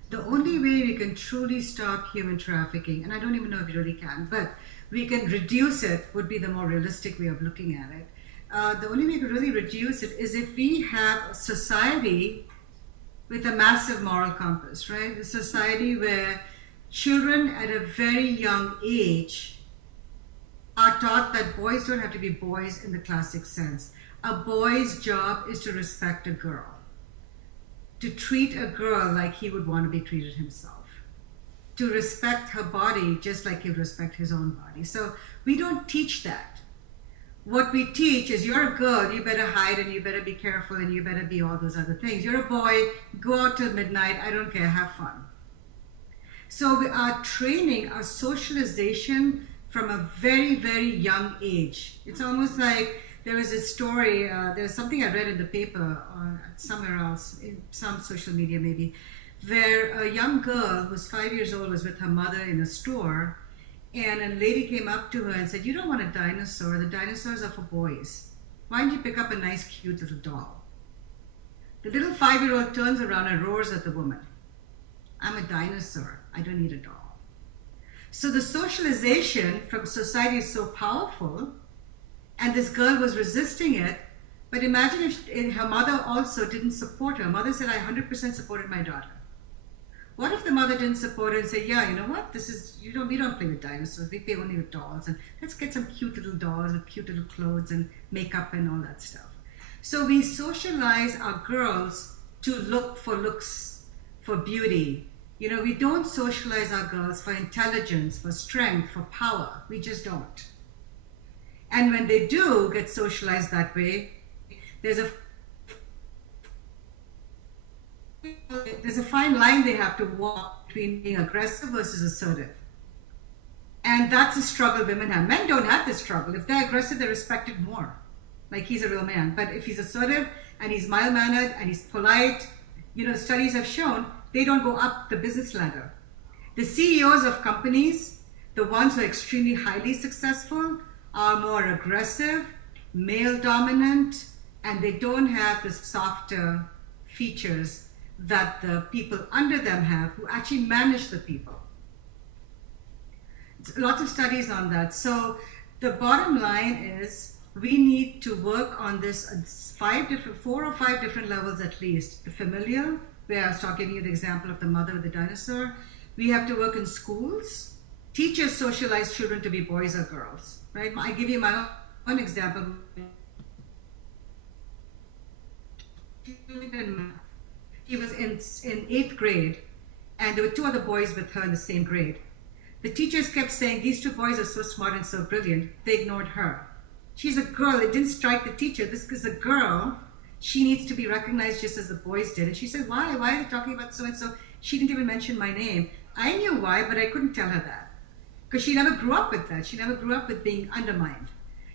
The only way we can truly stop human trafficking, and I don't even know if we really can, but we can reduce it, would be the more realistic way of looking at it. The only way we can really reduce it is if we have a society with a massive moral compass, right? A society where children at a very young age are taught that boys don't have to be boys in the classic sense. A boy's job is to respect a girl, to treat a girl like he would want to be treated himself, to respect her body just like he would respect his own body. So we don't teach that. What we teach is, you're a girl, you better hide, and you better be careful, and you better be all those other things. You're a boy, go out till midnight, I don't care, have fun. So we are training our socialization from a very, very young age. It's almost like there was a story, there's something I read in the paper or somewhere else, in some social media maybe, where a young girl who's 5 years old was with her mother in a store, and a lady came up to her and said, "You don't want a dinosaur, the dinosaurs are for boys. Why don't you pick up a nice cute little doll?" The little 5-year-old turns around and roars at the woman, "I'm a dinosaur, I don't need a doll." So the socialization from society is so powerful, and this girl was resisting it. But imagine if her mother also didn't support her. Mother said, "I 100% supported my daughter." What if the mother didn't support her and say, "Yeah, you know what? We don't play with dinosaurs. We play only with dolls, and let's get some cute little dolls with cute little clothes and makeup and all that stuff." So we socialize our girls to look for looks, for beauty. You know, we don't socialize our girls for intelligence, for strength, for power. We just don't. And when they do get socialized that way, there's a fine line they have to walk between being aggressive versus assertive. And that's a struggle women have. Men don't have this struggle. If they're aggressive, they're respected more. Like, he's a real man. But if he's assertive, and he's mild-mannered and he's polite, studies have shown they don't go up the business ladder. The CEOs of companies, the ones who are extremely highly successful, are more aggressive, male-dominant, and they don't have the softer features that the people under them have who actually manage the people. Lots of studies on that. So the bottom line is we need to work on this at 4 or 5 different levels at least. The familial, where I was giving you the example of the mother with the dinosaur. We have to work in schools. Teachers socialize children to be boys or girls, right? I give you my own example. He was in 8th grade, and there were 2 other boys with her in the same grade. The teachers kept saying, these 2 boys are so smart and so brilliant. They ignored her. She's a girl. It didn't strike the teacher. This is a girl. She needs to be recognized just as the boys did. And she said, why? Why are they talking about so-and-so? She didn't even mention my name. I knew why, but I couldn't tell her that. Because she never grew up with that. She never grew up with being undermined.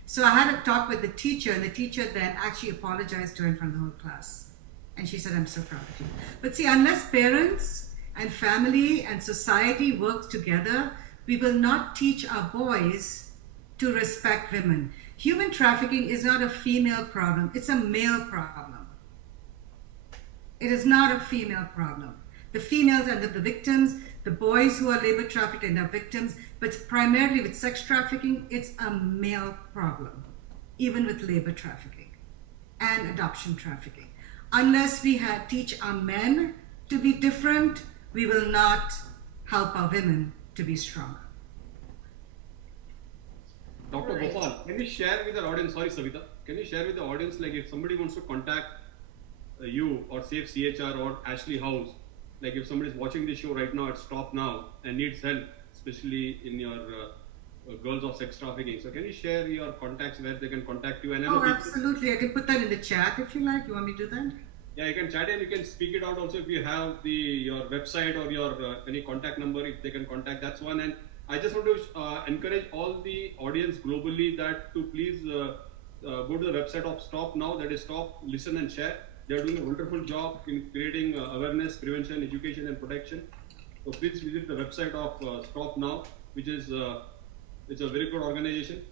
So I had a talk with the teacher, and the teacher then actually apologized to her in front of the whole class. And she said, I'm so proud of you. But see, unless parents and family and society work together, we will not teach our boys to respect women. Human trafficking is not a female problem, it's a male problem. It is not a female problem. The females are the victims, the boys who are labor trafficked are the victims, but primarily with sex trafficking, it's a male problem, even with labor trafficking and adoption trafficking. Unless we teach our men to be different, we will not help our women to be stronger. Dr. Gopal, can you share with our audience, sorry Savita, can you share with the audience, like if somebody wants to contact you or Safe CHR or Ashley House, like if somebody is watching this show right now at Stop Now and needs help, especially in your girls of sex trafficking. So can you share your contacts where they can contact you? And absolutely. I can put that in the chat if you like. You want me to do that? Yeah, you can chat and you can speak it out also if you have your website or your any contact number, if they can contact, that's one. And I just want to encourage all the audience globally that to please go to the website of Stop Now, that is Stop, Listen and Share. They are doing a wonderful job in creating awareness, prevention, education and protection. So please visit the website of Stop Now, which is it's a very good organization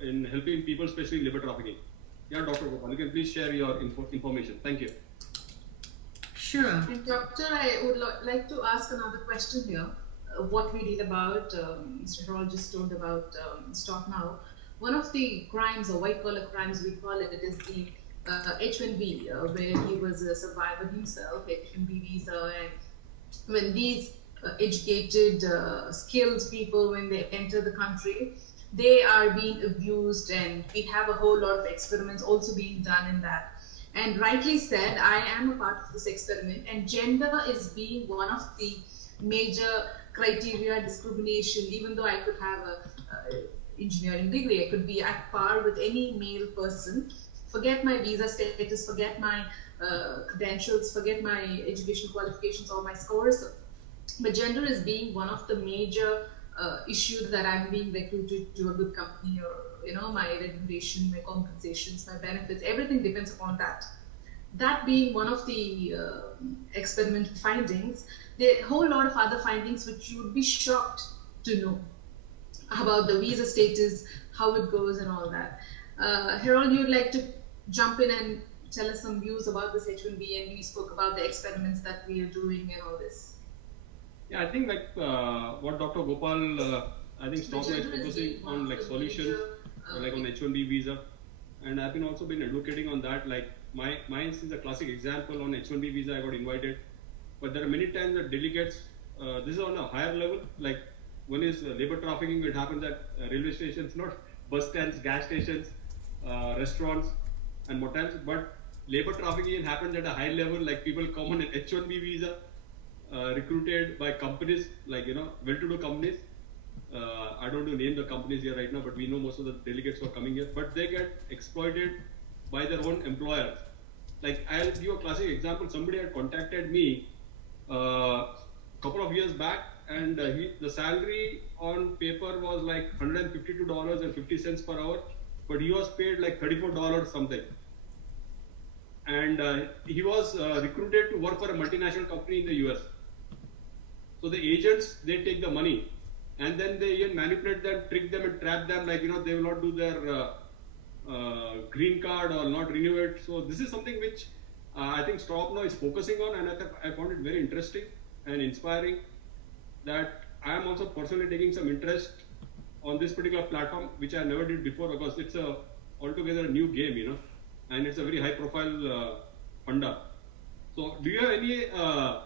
in helping people, especially labor trafficking. Yeah, Dr. Gopal, you can please share your information. Thank you. Sure. And Doctor, I would like to ask another question here. What we did about, Mr. Harold just told about Stop Now. One of the crimes, or white collar crimes we call it, is the H-1B, where he was a survivor himself, H-1B visa. And when these educated, skilled people, when they enter the country, they are being abused, and we have a whole lot of experiments also being done in that. And rightly said, I am a part of this experiment, and gender is being one of the major criteria discrimination. Even though I could have a engineering degree, I could be at par with any male person. Forget my visa status, forget my credentials, forget my education qualifications or my scores. But gender is being one of the major issues that I'm being recruited to a good company, or my remuneration, my compensations, my benefits, everything depends upon that. That being one of the experiment findings, there are a whole lot of other findings which you would be shocked to know about the visa status, how it goes and all that. Harold, you'd like to jump in and tell us some views about this H-1B, and we spoke about the experiments that we are doing and all this. Yeah, I think like what Dr. Gopal, I think Stop Now is focusing on like solutions, like on H-1B visa, and I've been also been advocating on that. Like mine is a classic example on H-1B visa. I got invited, but there are many times that delegates. This is on a higher level. Like one is labor trafficking. It happens at railway stations, not bus stands, gas stations, restaurants, and motels. But labor trafficking happens at a high level. Like people come on an H-1B visa. Recruited by companies like well-to-do companies. I don't want to name the companies here right now, but we know most of the delegates who are coming here. But they get exploited by their own employers. Like I'll give you a classic example. Somebody had contacted me a couple of years back, and the salary on paper was like $152.50 per hour, but he was paid like $34 something. and he was recruited to work for a multinational company in the US. So the agents, they take the money, and then they even manipulate them, trick them, and trap them, like, they will not do their green card or not renew it. So this is something which I think Stop Now is focusing on, and I found it very interesting and inspiring, that I am also personally taking some interest on this particular platform, which I never did before, because it's a altogether a new game, and it's a very high profile funda. So do you have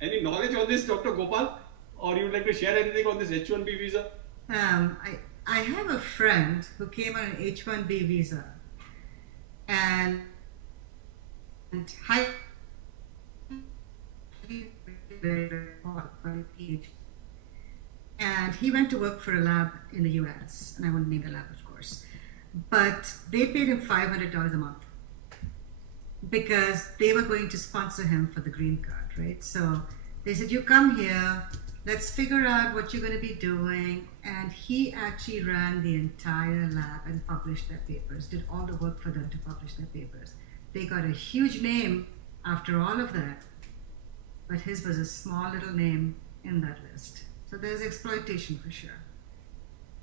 any knowledge on this, Dr. Gopal, or you would like to share anything on this H-1B visa? I have a friend who came on an H-1B visa, and high and he went to work for a lab in the US, and I won't name the lab, of course, but they paid him $500 a month because they were going to sponsor him for the green card, right? So they said, you come here, let's figure out what you're going to be doing. And he actually ran the entire lab and published their papers, did all the work for them to publish their papers. They got a huge name after all of that, but his was a small little name in that list. So there's exploitation for sure.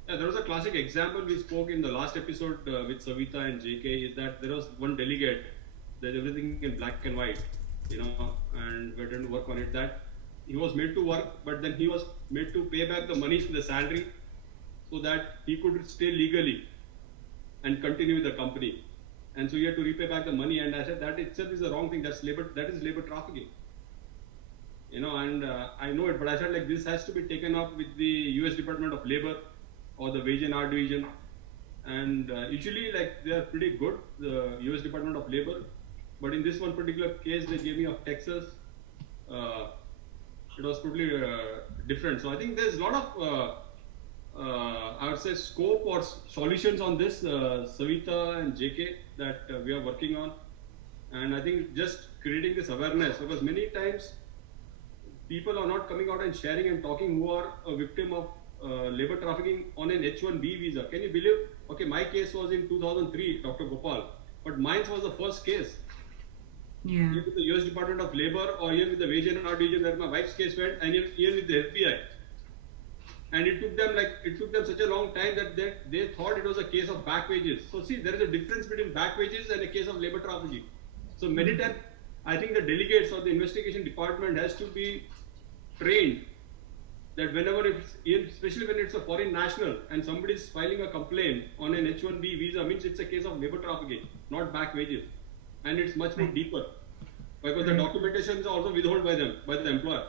Yeah, there was a classic example we spoke in the last episode with Savita and JK, is that there was one delegate, there's everything in black and white, and we didn't work on it, that he was made to work, but then he was made to pay back the money to the salary so that he could stay legally and continue with the company. And so he had to repay back the money, and I said that itself is the wrong thing. That is labor trafficking. And I know it, but I said, like, this has to be taken up with the US Department of Labor or the Wage and Hour Division. And usually, like, they are pretty good, the US Department of Labor. But in this one particular case they gave me of Texas, it was totally different. So I think there's a lot of, I would say, scope or solutions on this, Savita and JK, that we are working on. And I think just creating this awareness, because many times people are not coming out and sharing and talking who are a victim of labor trafficking on an H-1B visa. Can you believe? Okay, my case was in 2003, Dr. Gopal, but mine was the first case. Yeah. Even with the US Department of Labor, or even with the Wage and Hour Division where my wife's case went, and even with the FBI. And it took them such a long time that they thought it was a case of back wages. So see, there is a difference between back wages and a case of labor trafficking. So many times, I think the delegates or the investigation department has to be trained that whenever especially when it's a foreign national and somebody is filing a complaint on an H-1B visa, means it's a case of labor trafficking, not back wages. And it's much more deeper, because the documentation is also withheld by the employer.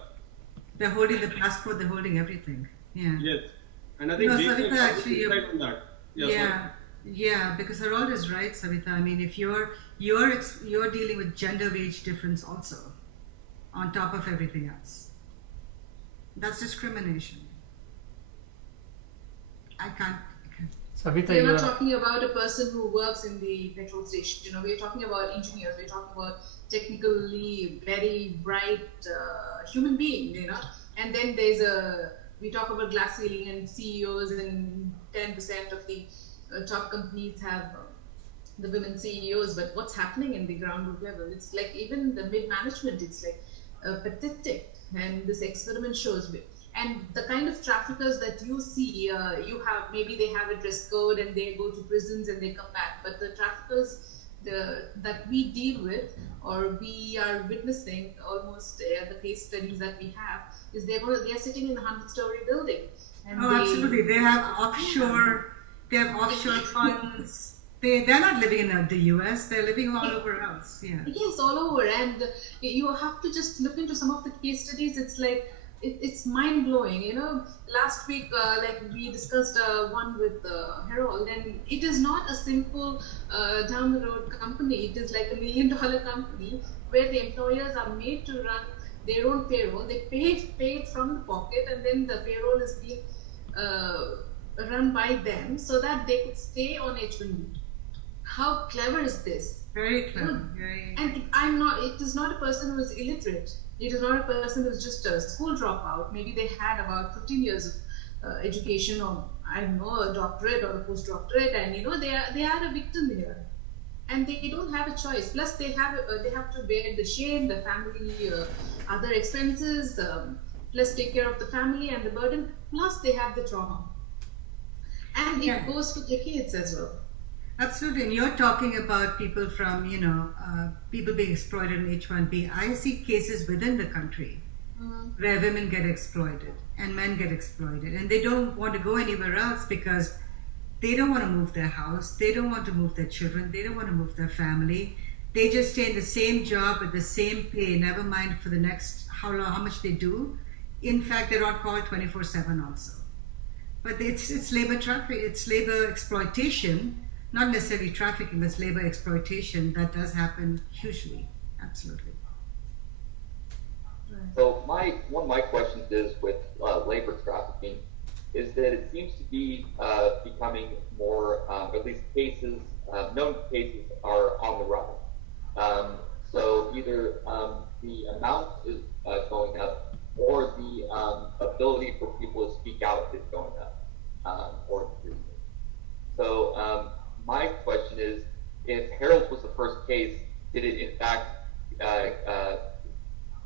They're holding the passport, they're holding everything. Yeah. Yes. And I think Savita, actually, right on that. Yeah, because Harold is right, Savita. I mean, if you're dealing with gender wage difference also, on top of everything else, that's discrimination. I can't. Savita, we're not talking about a person who works in the petrol station. We're talking about engineers. We're talking about technically very bright human being. And then we talk about glass ceiling and CEOs, and 10% of the top companies have the women CEOs. But what's happening in the ground level? It's like even the mid-management, it's like pathetic. And this experiment shows. And the kind of traffickers that you see, maybe they have a dress code and they go to prisons and they come back. But the traffickers that we deal with, or we are witnessing almost the case studies that we have, is they're sitting in a 100-story building. And absolutely. They have offshore funds. They're not living in the US, they're living all over else. Yeah. Yes, all over. And you have to just look into some of the case studies. It's like, it's mind-blowing. Last week, we discussed one with Harold, and it is not a simple down-the-road company. It is like $1 million company where the employers are made to run their own payroll. They pay it from the pocket, and then the payroll is being run by them so that they could stay on H-1B. How clever is this? Very clever. And it is not a person who is illiterate. It is not a person who's just a school dropout. Maybe they had about 15 years of education, or I don't know, a doctorate or a postdoctorate, and they are a victim here. and they don't have a choice. Plus, they have to bear the shame, the family, other expenses, plus take care of the family and the burden. Plus, they have the trauma, and it goes for decades as well. Absolutely, and you're talking about people from, people being exploited in H-1B. I see cases within the country where women get exploited and men get exploited, and they don't want to go anywhere else because they don't want to move their house, they don't want to move their children, they don't want to move their family. They just stay in the same job at the same pay, never mind for the next how much they do. In fact, they're on call 24/7 also. But it's labor traffic, it's labor exploitation, not necessarily trafficking, but it's labor exploitation that does happen hugely. Absolutely. So one of my questions is with labor trafficking is that it seems to be becoming more, at least cases, known cases are on the rise. So either the amount is going up, or the ability for people to speak out is going up, or increasing. So my question is, if Harold was the first case, did it in fact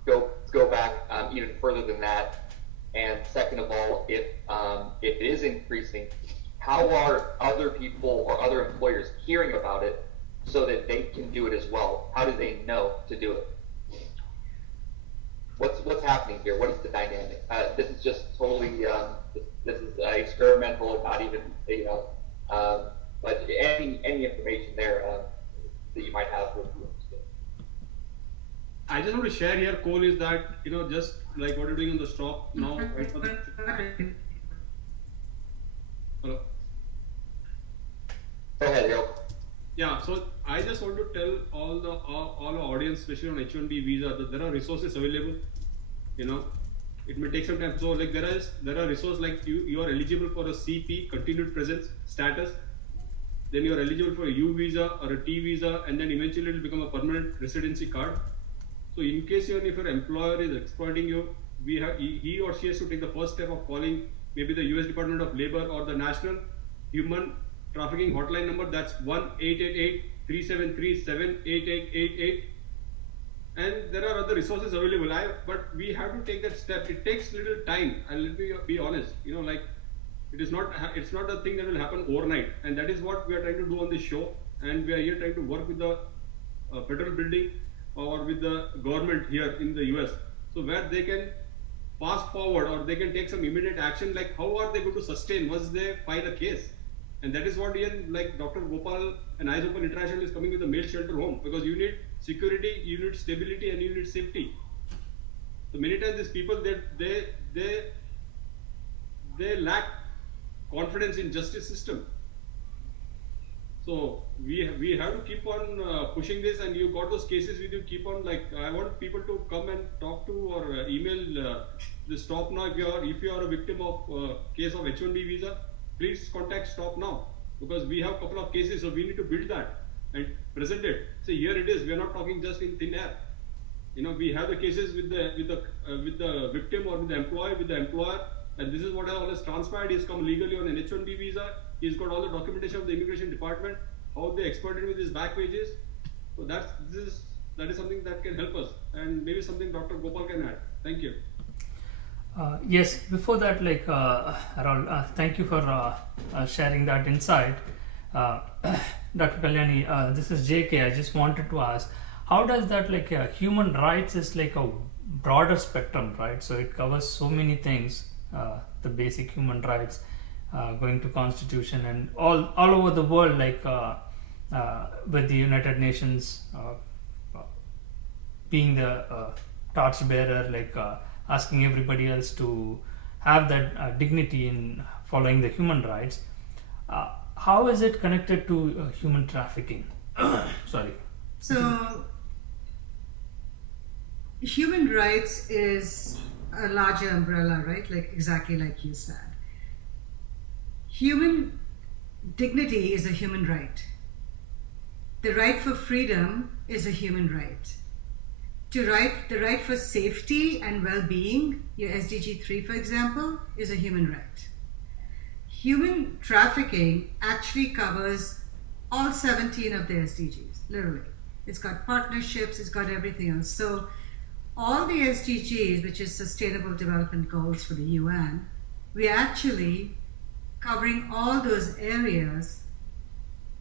go back even further than that? And second of all, if it is increasing, how are other people or other employers hearing about it so that they can do it as well? How do they know to do it? What's happening here? What is the dynamic? This is just totally this is experimental, not even but any information there that you might have would be interesting. I just want to share here, Cole, is that, just like what you're doing on the stop now, right? Hello? Go ahead, Harold. Yeah, so I just want to tell all our audience, especially on H-1B visa, that there are resources available. It may take some time. So like there are resources like you are eligible for a CP, continued presence status. Then you are eligible for a U visa or a T visa, and then eventually it will become a permanent residency card. So in case even if your employer is exploiting you, he or she has to take the first step of calling maybe the US Department of Labor or the National Human Trafficking Hotline number. That's 1-888-373-78888. And there are other resources available. But we have to take that step. It takes little time, and let me be honest. It's not a thing that will happen overnight, and that is what we are trying to do on this show. And we are here trying to work with the federal building or with the government here in the US, so where they can pass forward or they can take some immediate action, like how are they going to sustain once they file a case. And that is what like Dr. Gopal and Eyes Open International is coming with the male shelter home, because you need security, you need stability, and you need safety. So many times these people, they lack confidence in justice system. So we have to keep on pushing this, and you got those cases with you. Keep on, like, I want people to come and talk to or email the Stop Now. If you are a victim of case of H-1B visa, please contact Stop Now, because we have a couple of cases, so we need to build that and present it. So here it is. We are not talking just in thin air. We have the cases with the victim or with the employee, with the employer, and this is what has always transpired. He's come legally on an H-1B visa. He's got all the documentation of the immigration department, how they exploited with his back wages. So that is something that can help us, and maybe something Dr. Gopal can add. Thank you. Yes, before that, Harold, thank you for sharing that insight. Dr. Kalyani, this is JK. I just wanted to ask, how does that, human rights is like a broader spectrum, right? So it covers so many things, the basic human rights, going to constitution and all over the world, with the United Nations being the torchbearer, asking everybody else to have that dignity in following the human rights. How is it connected to human trafficking? Sorry. So human rights is a larger umbrella, right? Exactly like you said. Human dignity is a human right. The right for freedom is a human right. The right for safety and well-being, your SDG 3, for example, is a human right. Human trafficking actually covers all 17 of the SDGs, literally. It's got partnerships, it's got everything else. So all the SDGs, which is Sustainable Development Goals for the UN, we're actually covering all those areas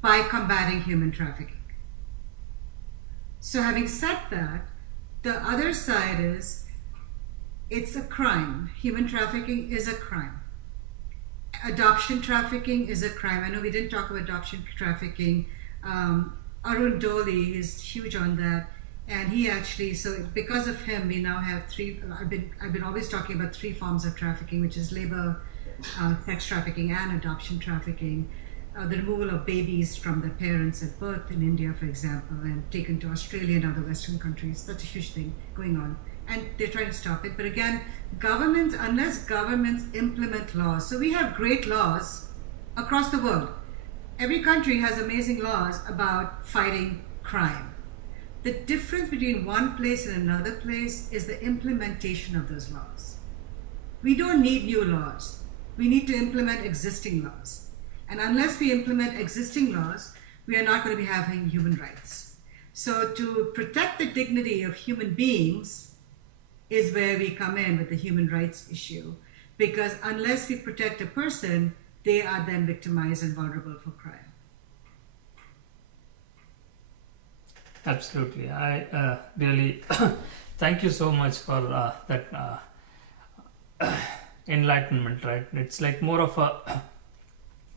by combating human trafficking. So having said that, the other side is it's a crime. Human trafficking is a crime. Adoption trafficking is a crime. I know we didn't talk about adoption trafficking. Arun Doli is huge on that, and he actually, so because of him, we now have three. I've been always talking about three forms of trafficking, which is labor, sex trafficking, and adoption trafficking. The removal of babies from their parents at birth in India, for example, and taken to Australia and other Western countries. That's a huge thing going on. And they're trying to stop it. But again, governments, unless governments implement laws, so we have great laws across the world. Every country has amazing laws about fighting crime. The difference between one place and another place is the implementation of those laws. We don't need new laws. We need to implement existing laws. And unless we implement existing laws, we are not going to be having human rights. So to protect the dignity of human beings is where we come in with the human rights issue. Because unless we protect a person, they are then victimized and vulnerable for crime. Absolutely. I really thank you so much for that enlightenment, right? It's like more of a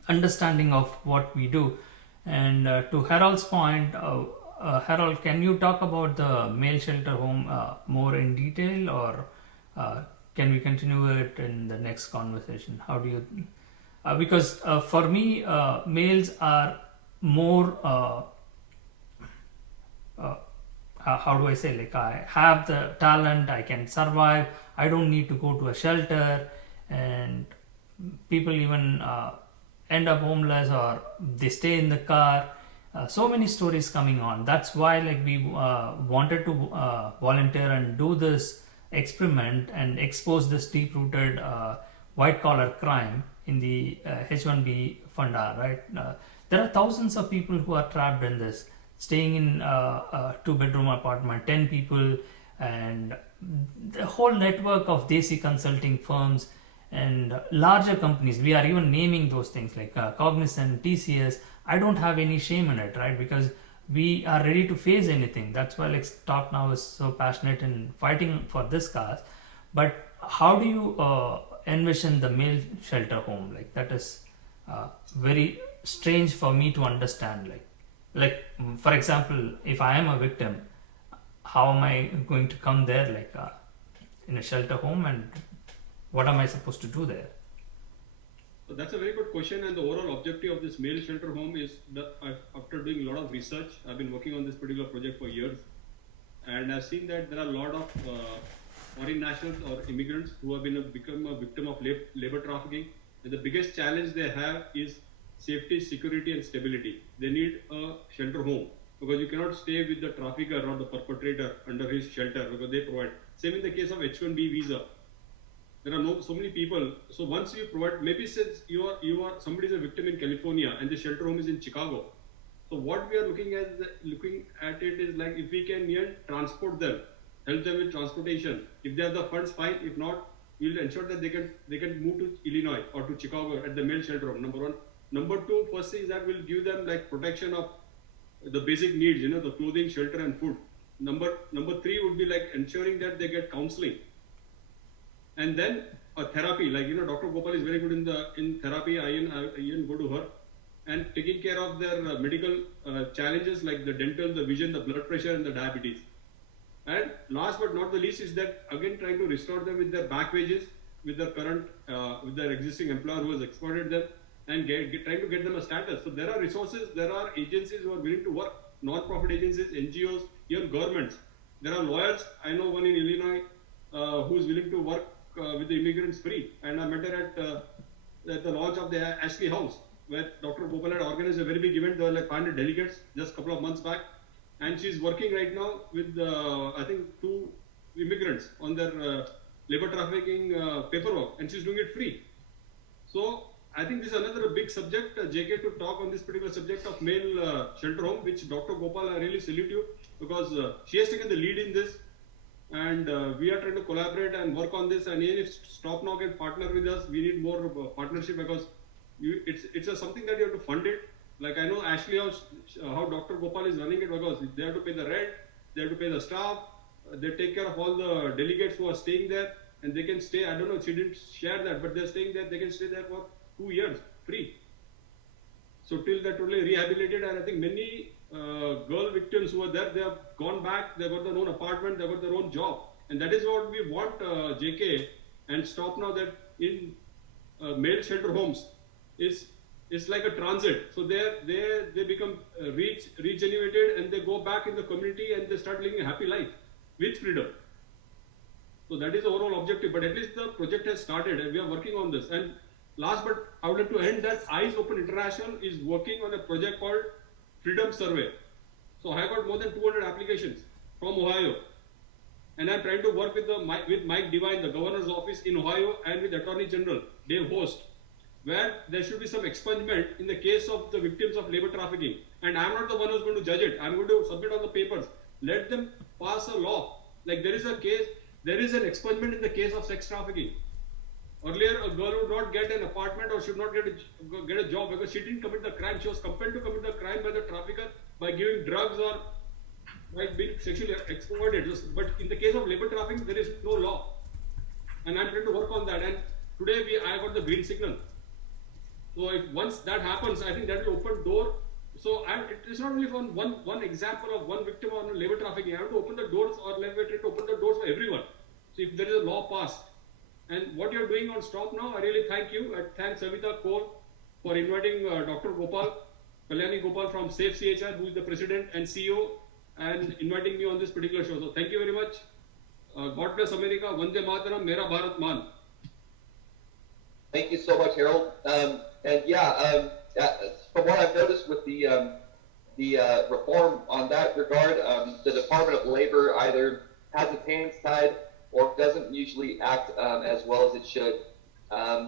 understanding of what we do. And to Harold's point, Harold, can you talk about the male shelter home more in detail, or can we continue it in the next conversation? How do you because for me, males are more how do I say, like, I have the talent, I can survive, I don't need to go to a shelter, and people even end up homeless or they stay in the car. So many stories coming on. That's why, like, we wanted to volunteer and do this experiment and expose this deep-rooted white collar crime in the H1B Funda, right? There are thousands of people who are trapped in this, staying in a 2-bedroom apartment, 10 people, and the whole network of Desi consulting firms and larger companies. We are even naming those things like Cognizant, TCS. I don't have any shame in it, right? Because we are ready to face anything. That's why, like, Talk Now is so passionate in fighting for this cause. But how do you envision the male shelter home? Like, that is very strange for me to understand. Like for example, if I am a victim, how am I going to come there, like in a shelter home, and what am I supposed to do there? So that's a very good question, and the overall objective of this male shelter home is that after doing a lot of research, I've been working on this particular project for years, and I've seen that there are a lot of foreign nationals or immigrants who have become a victim of labor trafficking, and the biggest challenge they have is safety, security, and stability. They need a shelter home because you cannot stay with the trafficker or the perpetrator under his shelter because they provide. Same in the case of H1B visa. There are so many people. So once you provide, maybe since you are somebody is a victim in California and the shelter home is in Chicago. So what we are looking at it is like, if we can transport them, help them with transportation. If they have the funds, fine. If not, we will ensure that they can move to Illinois or to Chicago at the male shelter home. Number one. Number two, first thing is that we'll give them like protection of the basic needs, the clothing, shelter, and food. Number three would be like ensuring that they get counseling. And then a therapy, like, Dr. Gopal is very good in therapy. I even go to her, and taking care of their medical challenges like the dental, the vision, the blood pressure, and the diabetes. And last but not the least is that, again, trying to restore them with their back wages, with their current, with their existing employer who has exploited them, and trying to get them a status. So there are resources, there are agencies who are willing to work, non-profit agencies, NGOs, even governments. There are lawyers. I know one in Illinois who is willing to work with the immigrants free. And I met her at the launch of the Ashley House, where Dr. Gopal had organized a very big event. There were like 500 delegates just a couple of months back. And she's working right now with, I think, 2 immigrants on their labor trafficking paperwork, and she's doing it free. So I think this is another big subject, JK, to talk on this particular subject of male shelter home, which Dr. Gopal, I really salute you, because she has taken the lead in this, and we are trying to collaborate and work on this. And even if Stop Now can partner with us, we need more partnership, because it's something that you have to fund it. Like I know Ashley how Dr. Gopal is running it, because they have to pay the rent, they have to pay the staff, they take care of all the delegates who are staying there, and they can stay. I don't know, she didn't share that, but they're staying there. They can stay there for 2 years free. So till they're totally rehabilitated, and I think many girl victims who are there, they have gone back. They've got their own apartment, they've got their own job, and that is what we want, JK and Stop Now, that in male shelter homes is like a transit. So they become regenerated, and they go back in the community, and they start living a happy life with freedom. So that is the overall objective. But at least the project has started, and we are working on this. And last, but I would like to end that Eyes Open International is working on a project called Freedom Survey. So I got more than 200 applications from Ohio, and I'm trying to work with Mike Devine, the governor's office in Ohio, and with Attorney General Dave Host, where there should be some expungement in the case of the victims of labor trafficking. And I'm not the one who's going to judge it. I'm going to submit all the papers. Let them pass a law. Like there is a case, there is an expungement in the case of sex trafficking. Earlier, a girl would not get an apartment or should not get a job because she didn't commit the crime. She was compelled to commit the crime by the trafficker by giving drugs or by being sexually exploited. But in the case of labor trafficking, there is no law. And I'm trying to work on that. And today I got the green signal. So if once that happens, I think that will open door. So it is not only from one example of one victim on labor trafficking. I have to open the doors, or let me try to open the doors for everyone. So if there is a law passed, and what you're doing on Stop Now, I really thank you. I thank Savita Kaur for inviting Dr. Gopal, Kalyani Gopal from Safe CHR, who is the president and CEO, and inviting me on this particular show. So thank you very much. God bless America. Vande Mataram, Mera Bharat Maan. Thank you so much, Harold. And yeah, from what I've noticed with the reform on that regard, the Department of Labor either has its hands tied or doesn't usually act as well as it should.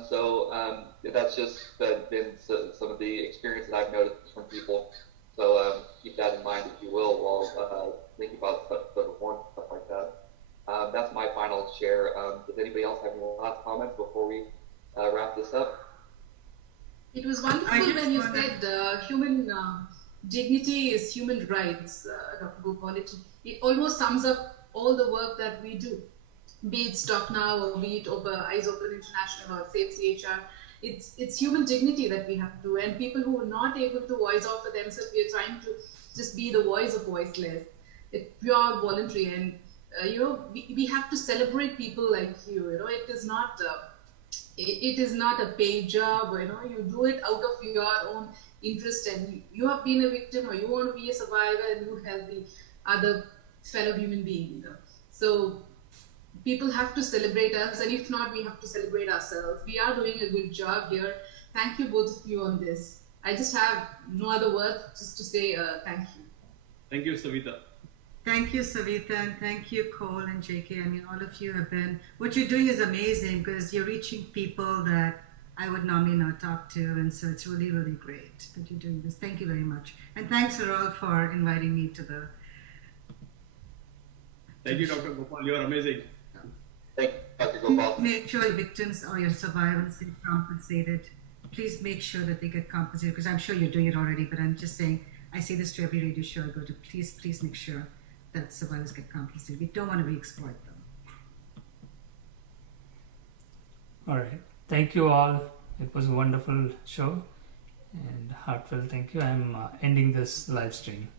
So that's just been some of the experience that I've noticed from people. So keep that in mind, if you will, while thinking about the reform and stuff like that. That's my final share. Does anybody else have any last comments before we wrap this up? It was wonderful when you said human dignity is human rights, Dr. Gopal. It almost sums up all the work that we do, be it Stop Now or be it Eyes Open International or Safe CHR. It's human dignity that we have to do, and people who are not able to voice out for themselves, we are trying to just be the voice of voiceless. It's pure voluntary, and we have to celebrate people like you. It is not a paid job. You do it out of your own interest, and you have been a victim, or you want to be a survivor, and you help the other fellow human being. So people have to celebrate us, and if not, we have to celebrate ourselves. We are doing a good job here. Thank you, both of you, on this. I just have no other words, just to say thank you. Thank you, Savita. Thank you, Savita, and thank you, Cole and JK. I mean, all of you have been, what you're doing is amazing, because you're reaching people that I would normally not talk to, and so it's really, really great that you're doing this. Thank you very much. And thanks, Harold, for inviting me to the... Thank you, Dr. Gopal. You are amazing. Thank you, Dr. Gopal. Make sure your victims or your survivors get compensated. Please make sure that they get compensated, because I'm sure you're doing it already, but I'm just saying, I say this to every radio show I go to, please make sure that survivors get compensated. We don't want to re-exploit them. All right. Thank you all. It was a wonderful show, and heartfelt thank you. I'm ending this live stream.